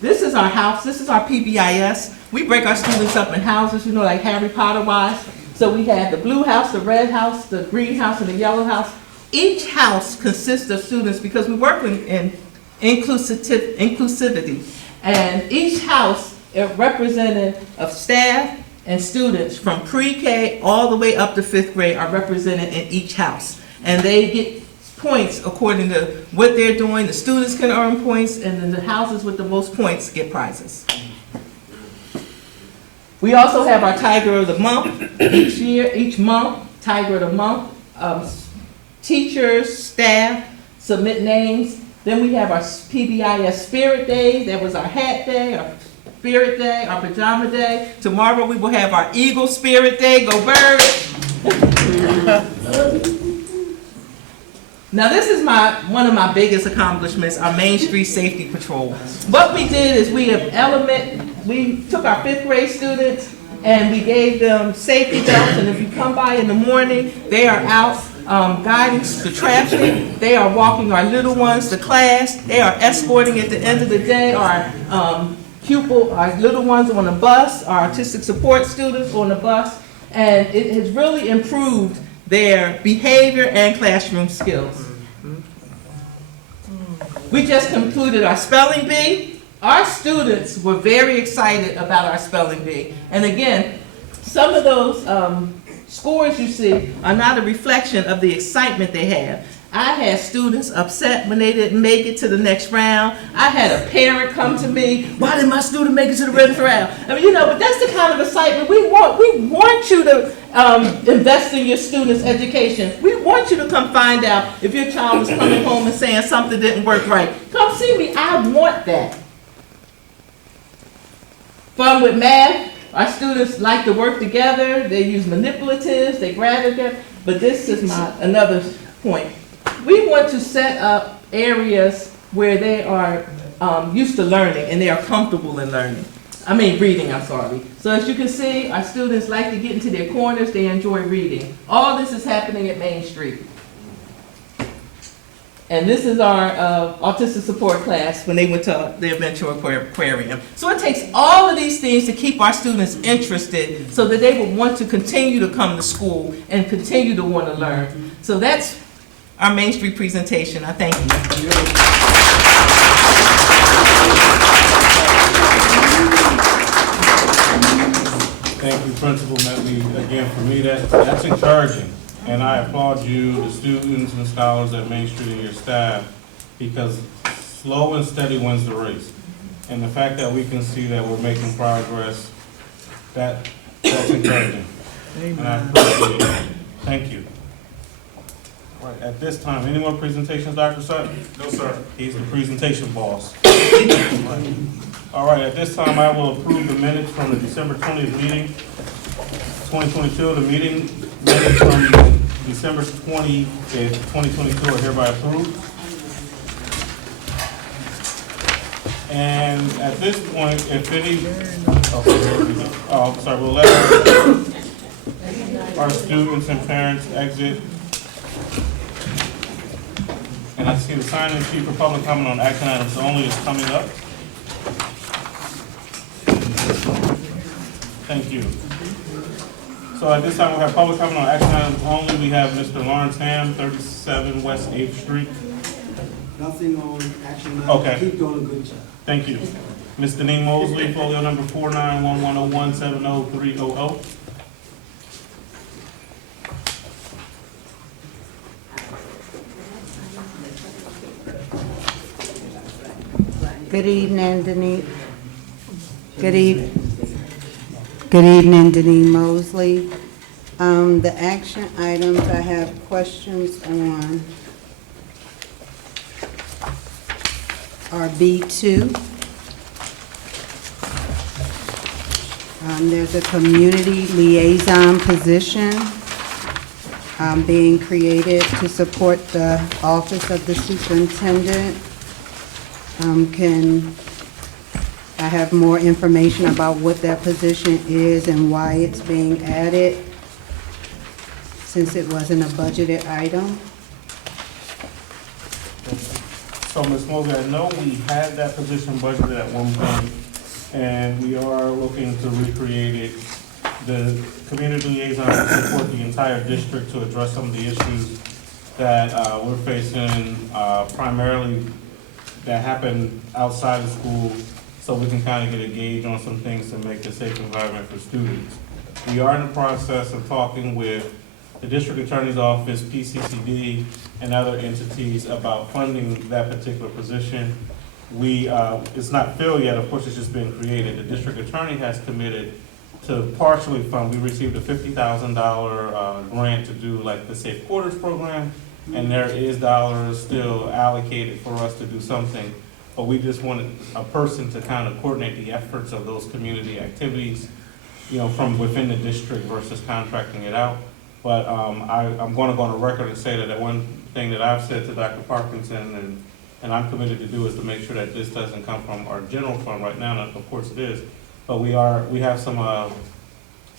this is our house, this is our PBIS. We break our students up in houses, like Harry Potter-wise. So we have the blue house, the red house, the green house, and the yellow house. Each house consists of students, because we work in inclusivity. And each house is represented of staff and students from pre-K all the way up to 5th grade are represented in each house. And they get points according to what they're doing. The students can earn points, and then the houses with the most points get prizes. We also have our Tiger of the Month. Each month, Tiger of the Month. Teachers, staff submit names. Then we have our PBIS Spirit Days. That was our hat day, our Spirit Day, our pajama day. Tomorrow we will have our Eagle Spirit Day. Go Birds! Now this is one of my biggest accomplishments, our Main Street Safety Patrol. What we did is we took our 5th grade students and we gave them safety belts, and if you come by in the morning, they are out guiding the traffic. They are walking our little ones to class. They are escorting at the end of the day our our little ones on the bus, our artistic support students on the bus, and it has really improved their behavior and classroom skills. We just concluded our spelling bee. Our students were very excited about our spelling bee. And again, some of those scores you see are not a reflection of the excitement they have. I had students upset when they didn't make it to the next round. I had a parent come to me, why did my student make it to the next round? But that's the kind of excitement we want. We want you to invest in your students' education. We want you to come find out if your child is coming home and saying something didn't work right. Come see me, I want that. Fun with math. Our students like to work together. They use manipulatives, they grab together. But this is another point. We want to set up areas where they are used to learning and they are comfortable in reading, I'm sorry. So as you can see, our students like to get into their corners, they enjoy reading. All this is happening at Main Street. And this is our autistic support class when they went to the Adventure Aquarium. So it takes all of these things to keep our students interested so that they will want to continue to come to school and continue to want to learn. So that's our Main Street presentation. I thank you. Thank you, Principal Medley. Again, for me, that's encouraging. And I applaud you, the students and scholars at Main Street and your staff, because slow and steady wins the race. And the fact that we can see that we're making progress, that's encouraging. Amen. And I appreciate it. Thank you. Right, at this time, any more presentations, Dr. Sutton? No, sir. He's the presentation boss. All right, at this time, I will approve the minutes from the December 20th meeting, 2022. The meeting minutes from December 20th, 2022 are hereby approved. And at this point, if any, we'll let our students and parents exit. And I see the sign-in sheet for public comment on action items only is coming up. Thank you. So at this time, we'll have public comment on action items only. We have Mr. Lawrence Ham, 37 West 8th Street. Nothing on action items. Okay. Keep doing a good job. Thank you. Ms. Denise Mosley, folio number 491101700300. Good evening, Denise. Good evening, Denise Mosley. The action items I have questions on are B2. There's a community liaison position being created to support the office of the superintendent. Can I have more information about what that position is and why it's being added, since it wasn't a budgeted item? So, Ms. Mosley, I know we had that position budgeted at one point, and we are looking to recreate it. The community liaison to support the entire district to address some of the issues that we're facing, primarily that happen outside of school, so we can kind of get a gauge on some things to make a safe environment for students. We are in the process of talking with the district attorney's office, PCCD, and other entities about funding that particular position. It's not filled yet, of course, it's just been created. The district attorney has committed to partially fund. We received a $50,000 grant to do like the Safe Quarters program, and there is dollars still allocated for us to do something. But we just wanted a person to kind of coordinate the efforts of those community activities, from within the district versus contracting it out. But I'm going to go on the record and say that one thing that I've said to Dr. Parkinson and I'm committed to do is to make sure that this doesn't come from our general fund right now, and of course it is. But we have some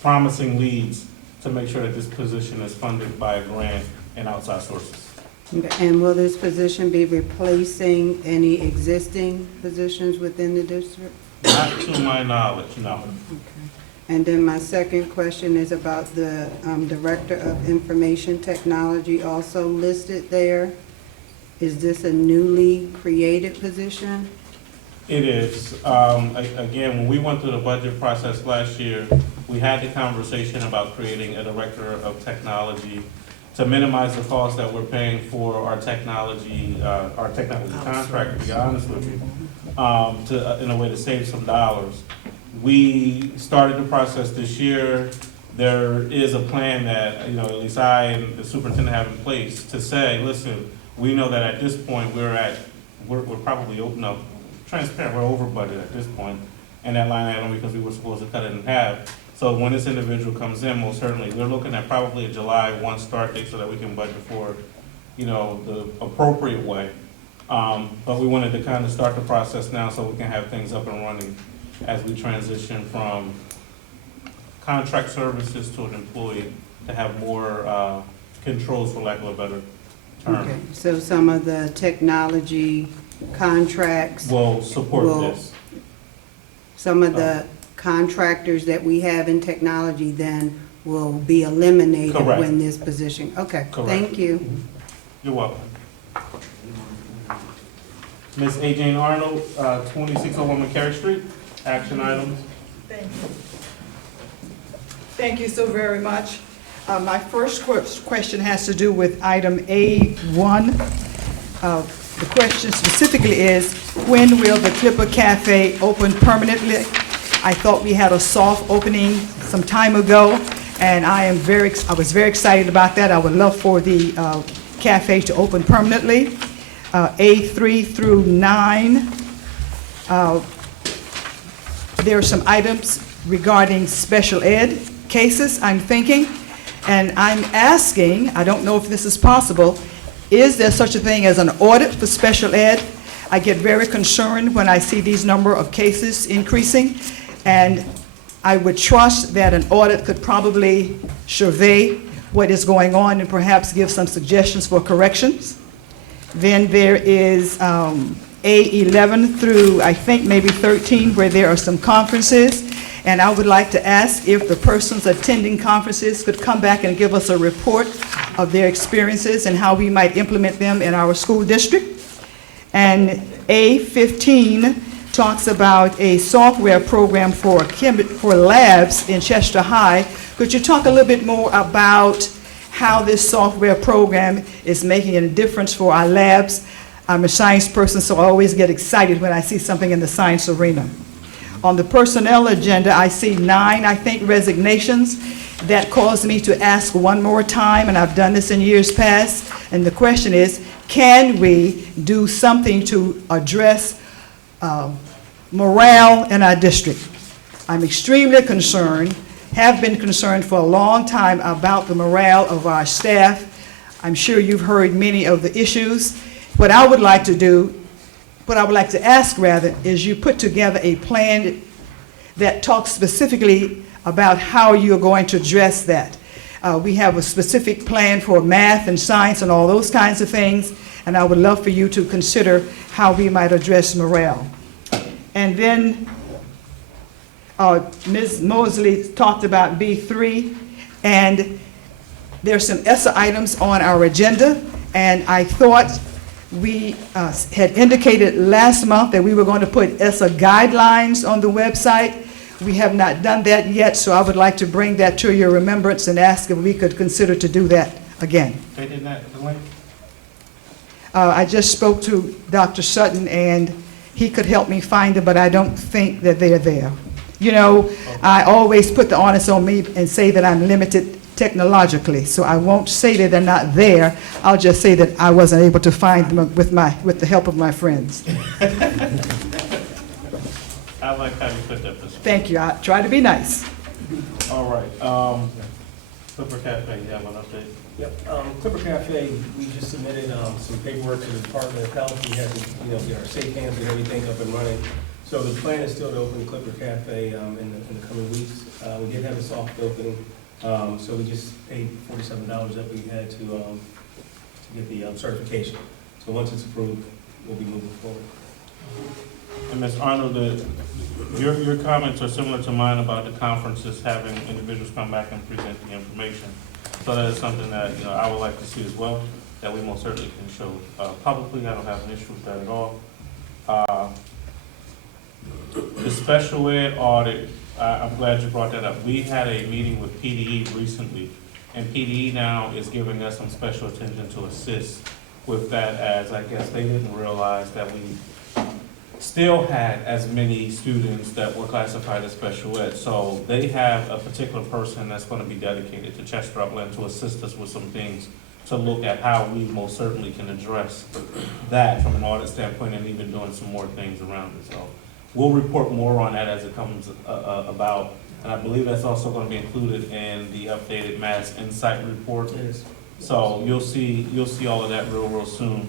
promising leads to make sure that this position is funded by a grant and outside sources. And will this position be replacing any existing positions within the district? Not to my knowledge, no. Okay. And then my second question is about the Director of Information Technology, also listed there. Is this a newly created position? It is. Again, when we went through the budget process last year, we had the conversation about creating a Director of Technology to minimize the cost that we're paying for our technology contract, to be honest with you, in a way to save some dollars. We started the process this year. There is a plan that, at least I and the superintendent have in place to say, listen, we know that at this point we're probably transparent, we're over budget at this point, and that line item because we were supposed to cut it in half. So when this individual comes in, most certainly, we're looking at probably a July 1 start date so that we can budget for, the appropriate way. But we wanted to kind of start the process now so we can have things up and running as we transition from contract services to an employee to have more controls, for lack of a better term. Okay, so some of the technology contracts Will support this. Some of the contractors that we have in technology then will be eliminated Correct. when this position, okay, Correct. thank you. You're welcome. Ms. A. Jane Arnold, 2601 McCary Street, action items. Thank you. Thank you so very much. My first question has to do with item A1. The question specifically is, when will the Clipper Cafe open permanently? I thought we had a soft opening some time ago, and I was very excited about that. I would love for the cafe to open permanently. A3 through 9, there are some items regarding special ed cases, I'm thinking, and I'm asking, I don't know if this is possible, is there such a thing as an audit for special ed? I get very concerned when I see these number of cases increasing, and I would trust that an audit could probably survey what is going on and perhaps give some suggestions for corrections. Then there is A11 through, I think, maybe 13, where there are some conferences. And I would like to ask if the persons attending conferences could come back and give us a report of their experiences and how we might implement them in our school district. And A15 talks about a software program for labs in Chester High. Could you talk a little bit more about how this software program is making a difference for our labs? I'm a science person, so I always get excited when I see something in the science arena. On the personnel agenda, I see 9, I think, resignations. That caused me to ask one more time, and I've done this in years past, and the question is, can we do something to address morale in our district? I'm extremely concerned, have been concerned for a long time about the morale of our staff. I'm sure you've heard many of the issues. What I would like to do, what I would like to ask rather, is you put together a plan that talks specifically about how you're going to address that. We have a specific plan for math and science and all those kinds of things, and I would love for you to consider how we might address morale. And then Ms. Mosley talked about B3, and there's some ESSA items on our agenda, and I thought we had indicated last month that we were going to put ESSA guidelines on the website. We have not done that yet, so I would like to bring that to your remembrance and ask if we could consider to do that again. They did that, the link? I just spoke to Dr. Sutton, and he could help me find them, but I don't think that they're there. You know, I always put the onus on me and say that I'm limited technologically, so I won't say that they're not there. I'll just say that I wasn't able to find them with the help of my friends. I like how you put that perspective. Thank you. I try to be nice. All right, Clipper Cafe, you have an update? Yep, Clipper Cafe, we just submitted some paperwork to the Department of Health. We had to, get our safe hands and everything up and running. So the plan is still to open Clipper Cafe in the coming weeks. We did have a soft opening, so we just paid $47 that we had to get the certification. So once it's approved, we'll be moving forward. And Ms. Arnold, your comments are similar to mine about the conferences having individuals come back and present the information. So that is something that, I would like to see as well, that we most certainly can show publicly. I don't have an issue with that at all. The special ed audit, I'm glad you brought that up. We had a meeting with PDE recently, and PDE now is giving us some special attention to assist with that, as I guess they didn't realize that we still had as many students that were classified as special ed. So they have a particular person that's going to be dedicated to Chester Upland to assist us with some things, to look at how we most certainly can address that from an audit standpoint, and even doing some more things around it. So we'll report more on that as it comes about. And I believe that's also going to be included in the updated Mass Insight report. Yes. So you'll see all of that real soon.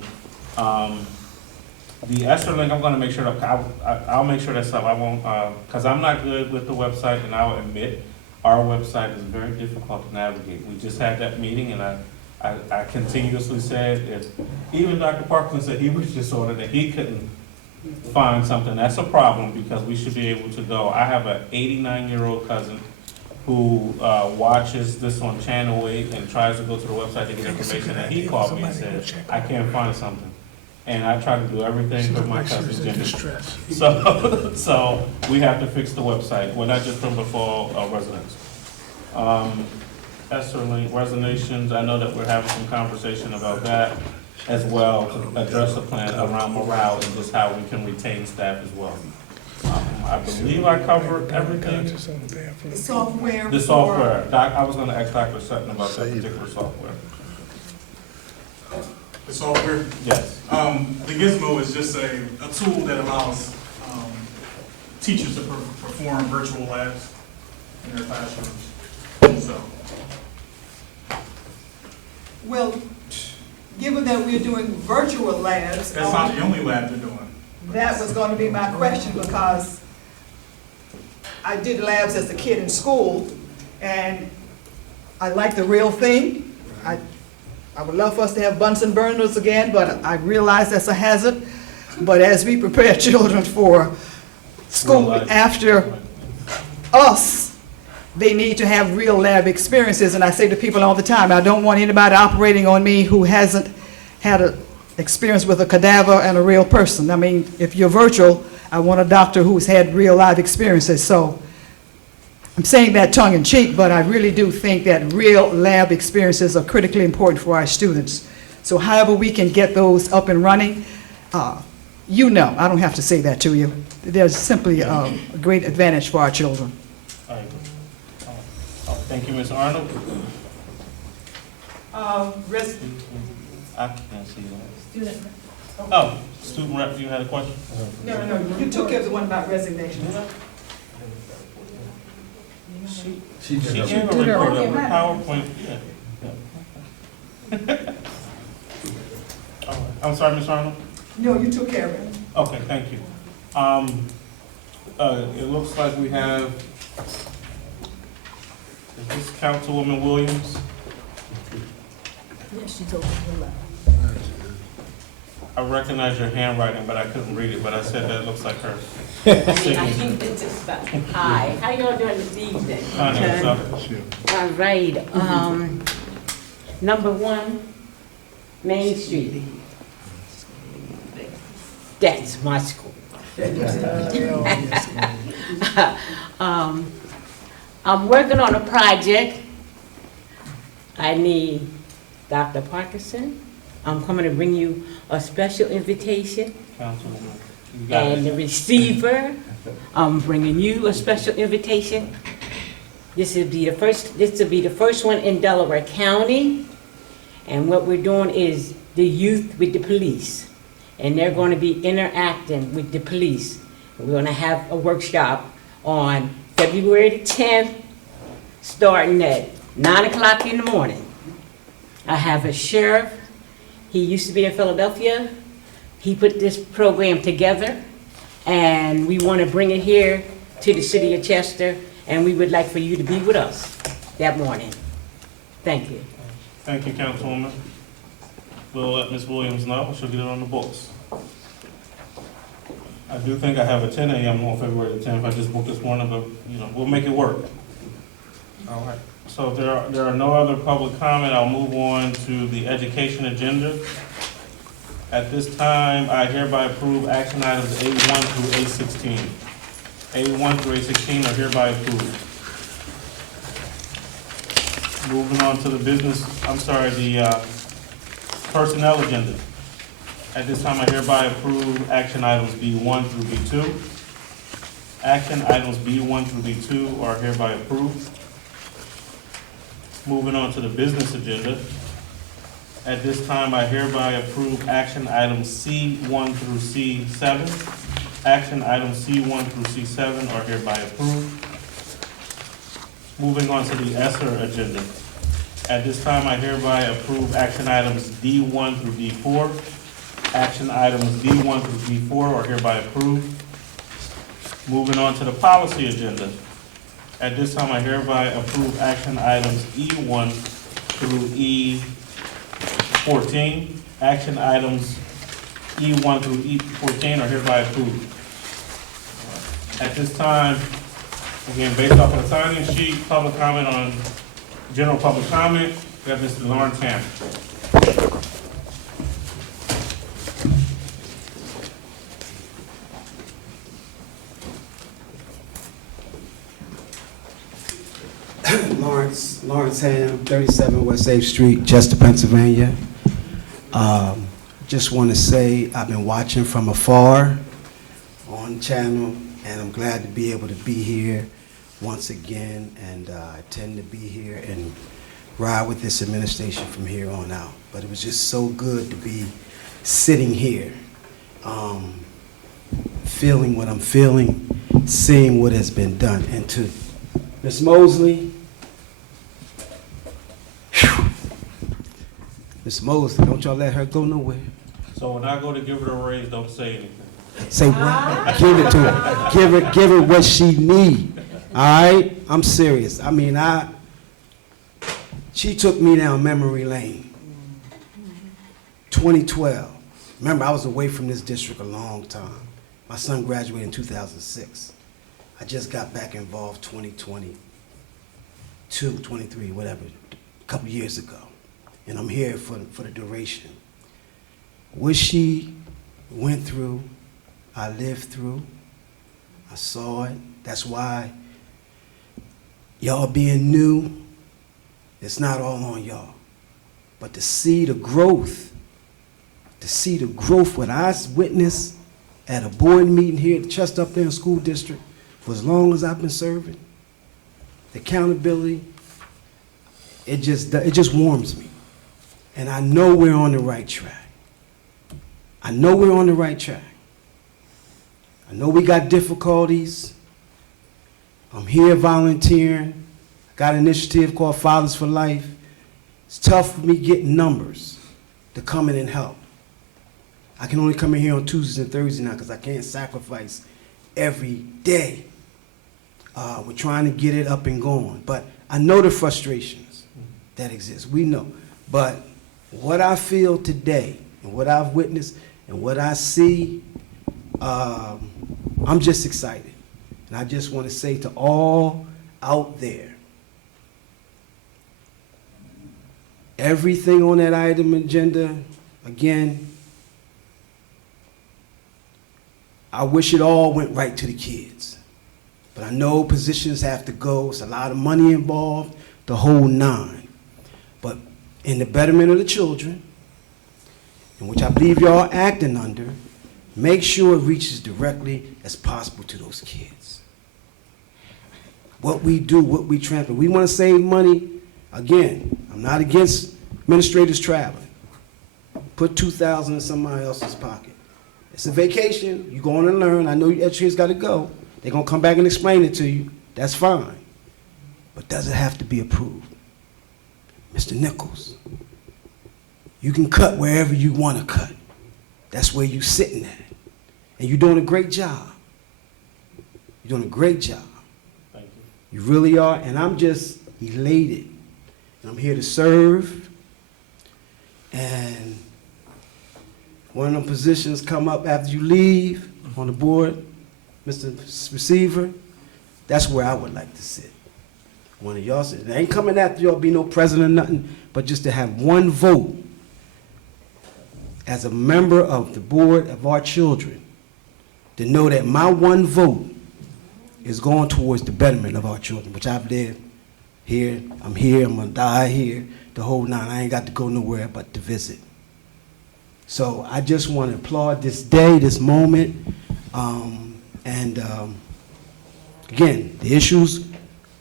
The ESSER link, I'm going to make sure that I'll make sure that's up. I won't, because I'm not good with the website, and I'll admit our website is very difficult to navigate. We just had that meeting, and I continuously said, if even Dr. Parkland said he was just on it and he couldn't find something, that's a problem, because we should be able to go. I have an 89-year-old cousin who watches this on Channel 8 and tries to go to the website to get information, and he called me and said, I can't find something. And I try to do everything for my cousin Jimmy. So we have to fix the website. Well, not just from the fall residents. ESSER link resignations, I know that we're having some conversation about that as well, to address the plan around morale and just how we can retain staff as well. I believe I covered everything. The software. The software. I was going to ask Dr. Sutton about that particular software. The software? Yes. The Gizmo is just a tool that allows teachers to perform virtual labs in their classrooms. So, Well, given that we're doing virtual labs. that's not the only lab they're doing. That was going to be my question, because I did labs as a kid in school, and I like the real thing. I would love for us to have Bunsen burners again, but I realize that's a hazard. But as we prepare children for school after us, they need to have real lab experiences. And I say to people all the time, I don't want anybody operating on me who hasn't had an experience with a cadaver and a real person. I mean, if you're virtual, I want a doctor who's had real live experiences. So I'm saying that tongue in cheek, but I really do think that real lab experiences are critically important for our students. So however we can get those up and running, you know, I don't have to say that to you. There's simply a great advantage for our children. I agree. Thank you, Ms. Arnold. I can't see that. Oh, student rep, you had a question? No, you took care of the one about resignations. She gave a report of her PowerPoint, yeah. I'm sorry, Ms. Arnold? No, you took care of it. Okay, thank you. It looks like we have, is this Councilwoman Williams? Yes, she told me to left. I recognize your handwriting, but I couldn't read it, but I said that looks like her. I think it's just about, hi, how y'all doing this evening? All right, number 1, Main Street. That's my school. I'm working on a project. I need Dr. Parkinson. I'm coming to bring you a special invitation. Councilwoman, you got And it. the receiver, I'm bringing you a special invitation. This will be the first one in Delaware County. And what we're doing is the youth with the police. And they're going to be interacting with the police. We're going to have a workshop on February the 10th, starting at 9 o'clock in the morning. I have a sheriff. He used to be in Philadelphia. He put this program together, and we want to bring it here to the city of Chester, and we would like for you to be with us that morning. Thank you. Thank you, Councilwoman. We'll let Ms. Williams know. She'll get it on the books. I do think I have a 10 a.m. on February the 10th. I just booked this morning, but, you know, we'll make it work. All right. So if there are no other public comment, I'll move on to the education agenda. At this time, I hereby approve action items A1 through A16. A1 through A16 are hereby approved. Moving on to the personnel agenda. At this time, I hereby approve action items B1 through B2. Action items B1 through B2 are hereby approved. Moving on to the business agenda. At this time, I hereby approve action items C1 through C7. Action items C1 through C7 are hereby approved. Moving on to the ESSER agenda. At this time, I hereby approve action items D1 through D4. Action items D1 through D4 are hereby approved. Moving on to the policy agenda. At this time, I hereby approve action items E1 through E14. Action items E1 through E14 are hereby approved. At this time, again, based off of the sign-in sheet, public comment on general public comment, we have Mr. Lawrence Hammond. Lawrence Ham, 37 West 8th Street, Chester, Pennsylvania. Just want to say I've been watching from afar on channel, and I'm glad to be able to be here once again. And I tend to be here in ride with this administration from here on out. But it was just so good to be sitting here, feeling what I'm feeling, seeing what has been done. And to Ms. Mosley, Ms. Mosley, don't y'all let her go nowhere. So when I go to give her a raise, don't say anything. Say what? Give it to her. Give her what she need. All right? I'm serious. I mean, she took me down memory lane. 2012. Remember, I was away from this district a long time. My son graduated in 2006. I just got back involved 2022, 23, whatever, a couple years ago. And I'm here for the duration. What she went through, I lived through, I saw it. That's why y'all being new, it's not all on y'all. But to see the growth, what I witnessed at a board meeting here at Chester Up There School District for as long as I've been serving, the accountability, it just warms me. And I know we're on the right track. I know we're on the right track. I know we got difficulties. I'm here volunteering. I got an initiative called Fathers for Life. It's tough for me getting numbers to come in and help. I can only come in here on Tuesdays and Thursdays now because I can't sacrifice every day. We're trying to get it up and going. But I know the frustrations that exist. We know. But what I feel today and what I've witnessed and what I see, I'm just excited. And I just want to say to all out there, everything on that item agenda, again, I wish it all went right to the kids. But I know positions have to go. It's a lot of money involved, the whole nine. But in the betterment of the children, in which I believe y'all are acting under, make sure it reaches directly as possible to those kids. What we do, what we transfer. We want to save money. Again, I'm not against administrators traveling. Put $2,000 in somebody else's pocket. It's a vacation. You're going to learn. I know you educators got to go. They're going to come back and explain it to you. That's fine. But does it have to be approved? Mr. Nichols, you can cut wherever you want to cut. That's where you're sitting at. And you're doing a great job. You're doing a great job. Thank you. You really are. And I'm just elated. And I'm here to serve. And one of them positions come up after you leave on the board, Mr. Receiver, that's where I would like to sit. One of y'all said, I ain't coming after y'all be no president or nothing, but just to have one vote as a member of the board of our children, to know that my one vote is going towards the betterment of our children, which I've lived here, I'm gonna die here, the whole nine. I ain't got to go nowhere but to visit. So I just want to applaud this day, this moment, again, the issues,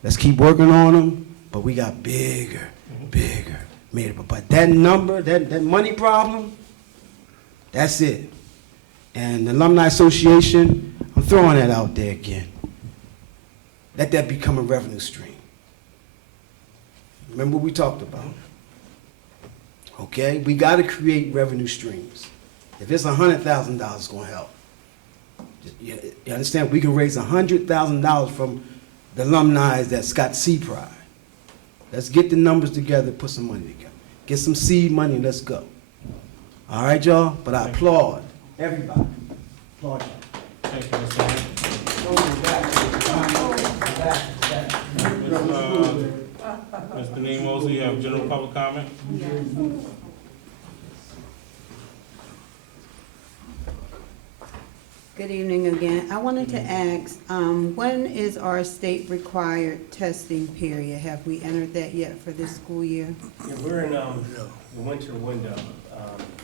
let's keep working on them, but we got bigger, but that number, that money problem, that's it. And the Alumni Association, I'm throwing that out there again. Let that become a revenue stream. Remember what we talked about? Okay, we got to create revenue streams. If it's $100,000, it's going to help. You understand? We can raise $100,000 from the alumni that's got seed pride. Let's get the numbers together, put some money together. Get some seed money, let's go. All right, y'all? But I applaud everybody. Applaud y'all. Thank you, Mr. Ms. Denise Mosley, you have general public comment? Good evening again. I wanted to ask, when is our state required testing period? Have we entered that yet for this school year? Yeah, we're in the winter window.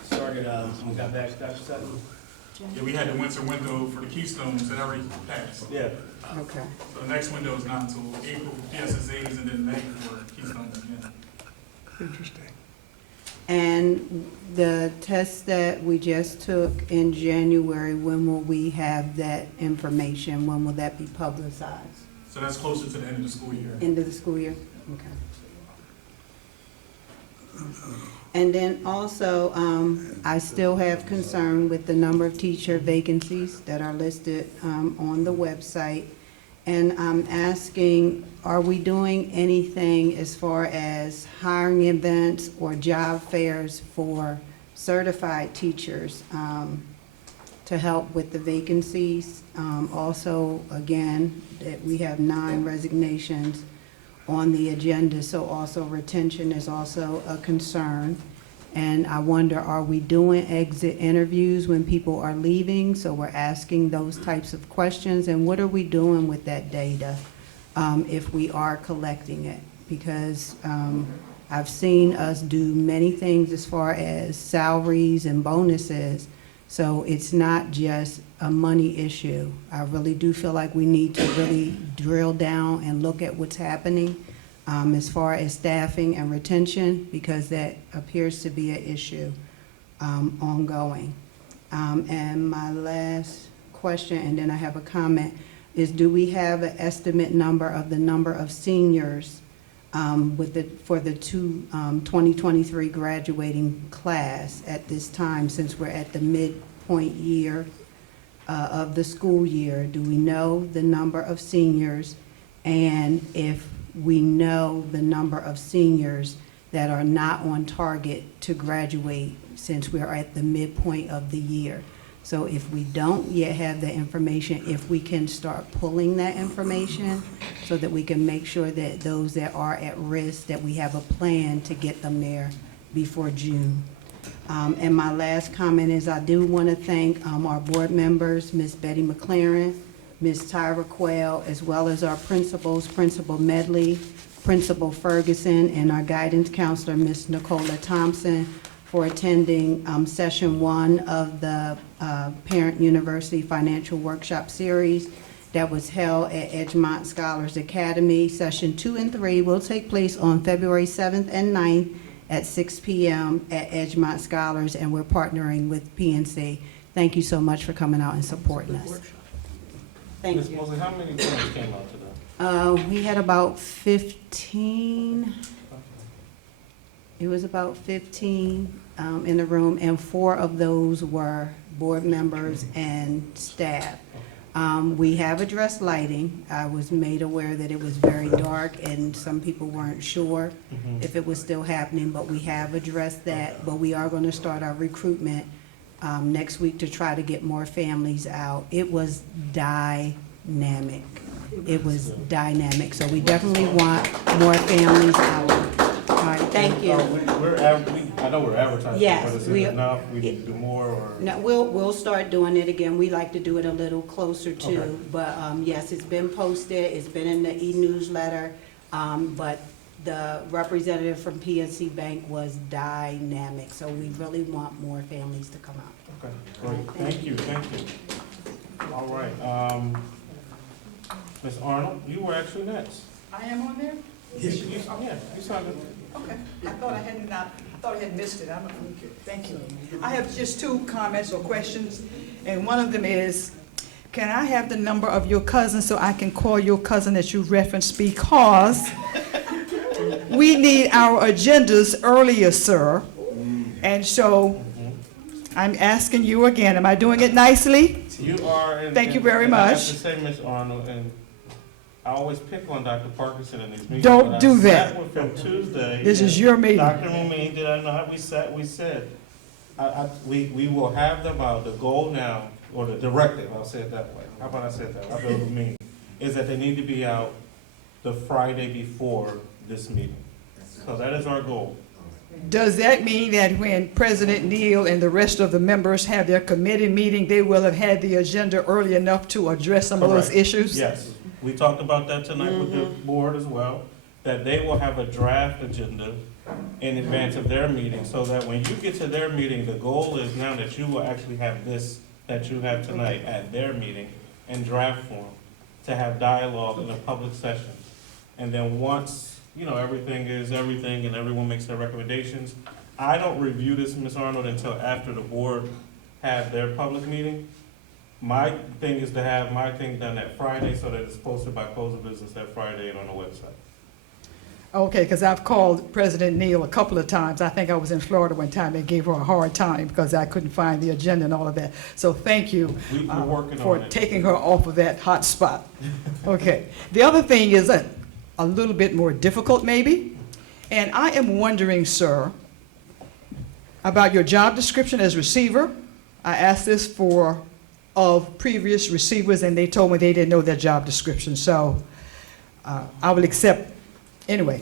Started when we got back, Dr. Sutton. Yeah, we had the winter window for the Keystones that already passed. Yeah. Okay. So the next window is not until April for PSSAs and then May for Keystones again. Interesting. And the test that we just took in January, when will we have that information? When will that be publicized? So that's closer to the end of the school year. End of the school year? Okay. And then also, I still have concern with the number of teacher vacancies that are listed on the website. And I'm asking, are we doing anything as far as hiring events or job fairs for certified teachers to help with the vacancies? Also, again, that we have 9 resignations on the agenda, so also retention is also a concern. And I wonder, are we doing exit interviews when people are leaving? So we're asking those types of questions. And what are we doing with that data if we are collecting it? Because I've seen us do many things as far as salaries and bonuses. So it's not just a money issue. I really do feel like we need to really drill down and look at what's happening as far as staffing and retention, because that appears to be an issue ongoing. And my last question, and then I have a comment, is do we have an estimate number of the number of seniors for the 2023 graduating class at this time, since we're at the midpoint year of the school year? Do we know the number of seniors? And if we know the number of seniors that are not on target to graduate, since we are at the midpoint of the year? So if we don't yet have the information, if we can start pulling that information so that we can make sure that those that are at risk, that we have a plan to get them there before June. And my last comment is I do want to thank our board members, Ms. Betty McLaren, Ms. Tyra Quayle, as well as our principals, Principal Medley, Principal Ferguson, and our guidance counselor, Ms. Nicola Thompson, for attending session 1 of the Parent University Financial Workshop Series that was held at Edgemont Scholars Academy. Session 2 and 3 will take place on February 7th and 9th at 6 p.m. at Edgemont Scholars, and we're partnering with PNC. Thank you so much for coming out and supporting us. Thank Ms. you. Mosley, how many parents came out today? We had about 15. It was about 15 in the room, and 4 of those were board members and staff. We have addressed lighting. I was made aware that it was very dark and some people weren't sure if it was still happening, but we have addressed that. But we are going to start our recruitment next week to try to get more families out. It was dynamic. It was dynamic. So we definitely want more families out. All right, thank you. I know we're advertising, Yes, but is it enough? We need to do more, or? No, we'll start doing it again. We like to do it a little closer too. Okay. But yes, it's been posted, it's been in the e-newsletter, but the representative from PNC Bank was dynamic. So we really want more families to come out. Okay, great. Thank you. All right. Ms. Arnold, you were actually next. I am on there? Yes. You signed it. Okay, I thought I had missed it. Thank you. I have just 2 comments or questions, and one of them is, can I have the number of your cousin so I can call your cousin that you referenced, because we need our agendas earlier, sir. And so I'm asking you again, am I doing it nicely? You are. Thank you very and I have much. to say, Ms. Arnold, and I always pick on Dr. Parkinson in these meetings. Don't but do I that. sat with him Tuesday. This is your meeting. Dr. Mumine, did I know how we sat? We said, we will have them out. The goal now, or the directive, I'll say it that way. How about I say it that way? I know what I mean. Is that they need to be out the Friday before this meeting. So that is our goal. Does that mean that when President Neal and the rest of the members have their committee meeting, they will have had the agenda early enough to address some of those Correct. issues? Yes. We talked about that tonight with the board as well, that they will have a draft agenda in advance of their meeting, so that when you get to their meeting, the goal is now that you will actually have this that you have tonight at their meeting in draft form, to have dialogue in a public session. And then once everything is everything and everyone makes their recommendations. I don't review this, Ms. Arnold, until after the board had their public meeting. My thing is to have my thing done that Friday so that it's posted by close of business that Friday and on the website. Okay, because I've called President Neal a couple of times. I think I was in Florida one time and gave her a hard time because I couldn't find the agenda and all of that. So thank you We're working for on it. taking her off of that hot spot. Okay. The other thing is a little bit more difficult maybe. And I am wondering, sir, about your job description as receiver. I asked this of previous receivers and they told me they didn't know their job description. So I will accept. Anyway,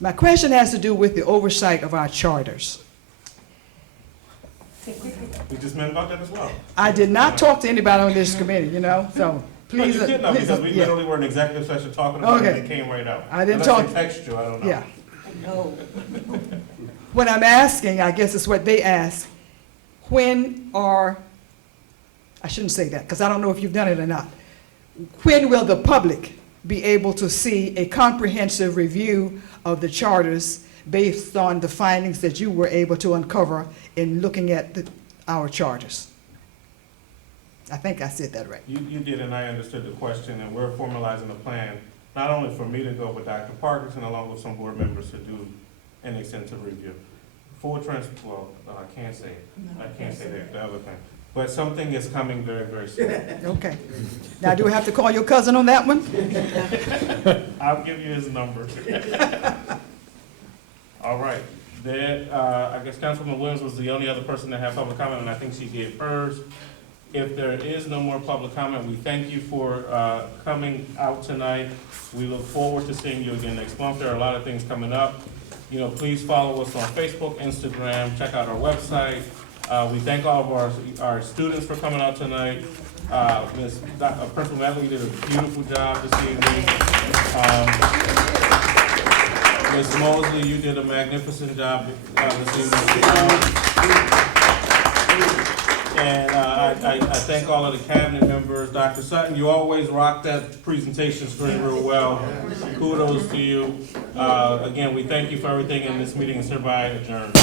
my question has to do with the oversight of our charters. We just met about that as well. I did not talk to anybody on this committee, so please. No, you did know because we yeah. literally were in executive session talking about it Okay. and it came right out. I didn't Unless talk- they text you, I don't know. Yeah. What I'm asking, I guess is what they ask, I shouldn't say that because I don't know if you've done it or not. When will the public be able to see a comprehensive review of the charters based on the findings that you were able to uncover in looking at our charters? I think I said that right. You did, and I understood the question, and we're formalizing a plan, not only for me to go, but Dr. Parkinson, along with some board members, to do an extensive review. I can't say it. I can't say that, the other thing. But something is coming very, very soon. Okay. Now, do we have to call your cousin on that one? I'll give you his number. All right. Then, I guess Councilwoman Williams was the only other person that had public comment, and I think she gave hers. If there is no more public comment, we thank you for coming out tonight. We look forward to seeing you again next month. There are a lot of things coming up. Please follow us on Facebook, Instagram, check out our website. We thank all of our students for coming out tonight. Principal Medley did a beautiful job this evening. Ms. Mosley, you did a magnificent job this evening. And I thank all of the cabinet members. Dr. Sutton, you always rock that presentation screen real well. Kudos to you. Again, we thank you for everything, and this meeting is hereby adjourned.